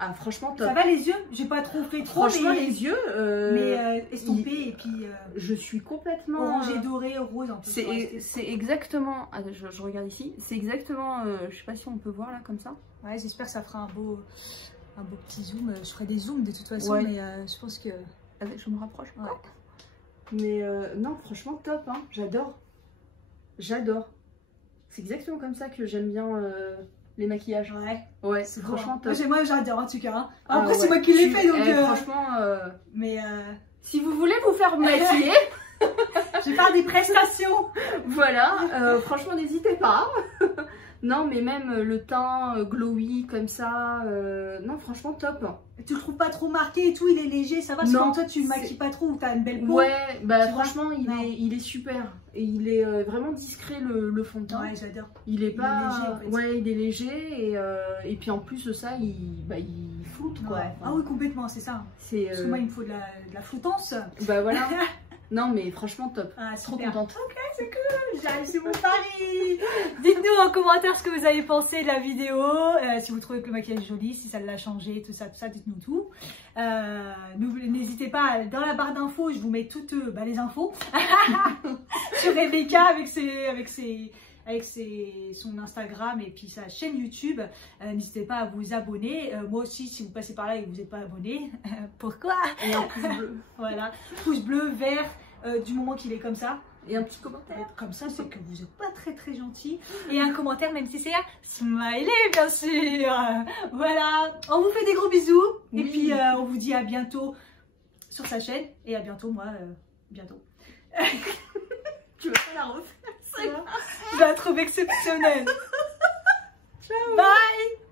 Ah franchement top. Ça va les yeux? J'ai pas trop fait trop. Franchement mais... les yeux. Mais estompés et puis. Je suis complètement. Orangé, doré, rose un peu. C'est exactement. Ah, je regarde ici. C'est exactement. Je sais pas si on peut voir là comme ça. Ouais j'espère que ça fera un beau petit zoom. Je ferai des zooms de toute façon mais je pense que. Je me rapproche encore. Ouais. Mais non franchement top hein. J'adore. J'adore. C'est exactement comme ça que j'aime bien les maquillages. Ouais, c'est franchement top. Moi j'adore en tout cas. Hein. Après c'est moi qui l'ai fait donc. Franchement. Mais si vous voulez vous faire maquiller, je vais faire des prestations. Voilà, franchement n'hésitez pas. Non mais même le teint glowy comme ça, non franchement top. Tu le trouves pas trop marqué et tout, il est léger, ça va? Parce que toi tu le maquilles pas trop ou t'as une belle peau. Ouais, bah franchement il est super. Et il est vraiment discret le fond de teint. Ouais j'adore. Il est pas... léger en fait. Ouais il est léger et puis en plus ça il floute quoi. Ouais. Ah oui complètement c'est ça. Parce que moi il me faut de la floutance. Bah voilà. Non mais franchement top. Ah, trop contente. Ok c'est cool, j'arrive sur mon pari. Dites-nous en commentaire ce que vous avez pensé de la vidéo, si vous trouvez que le maquillage est joli, si ça l'a changé, tout ça, dites-nous tout. N'hésitez pas, dans la barre d'infos, je vous mets toutes les infos sur Rebecca avec son Instagram et puis sa chaîne YouTube. N'hésitez pas à vous abonner. Moi aussi, si vous passez par là et que vous n'êtes pas abonné, pourquoi? Et un pouce bleu. Voilà, pouce bleu, vert, du moment qu'il est comme ça. Et un petit commentaire. Comme ça, c'est que vous n'êtes pas très gentil. Et un commentaire, même si c'est un smiley, bien sûr. Voilà, on vous fait des gros bisous. Oui. Et puis, on vous dit à bientôt sur sa chaîne. Et à bientôt, moi, bientôt. Tu vas pas la refaire? Je la trouve exceptionnelle. Ciao. Bye.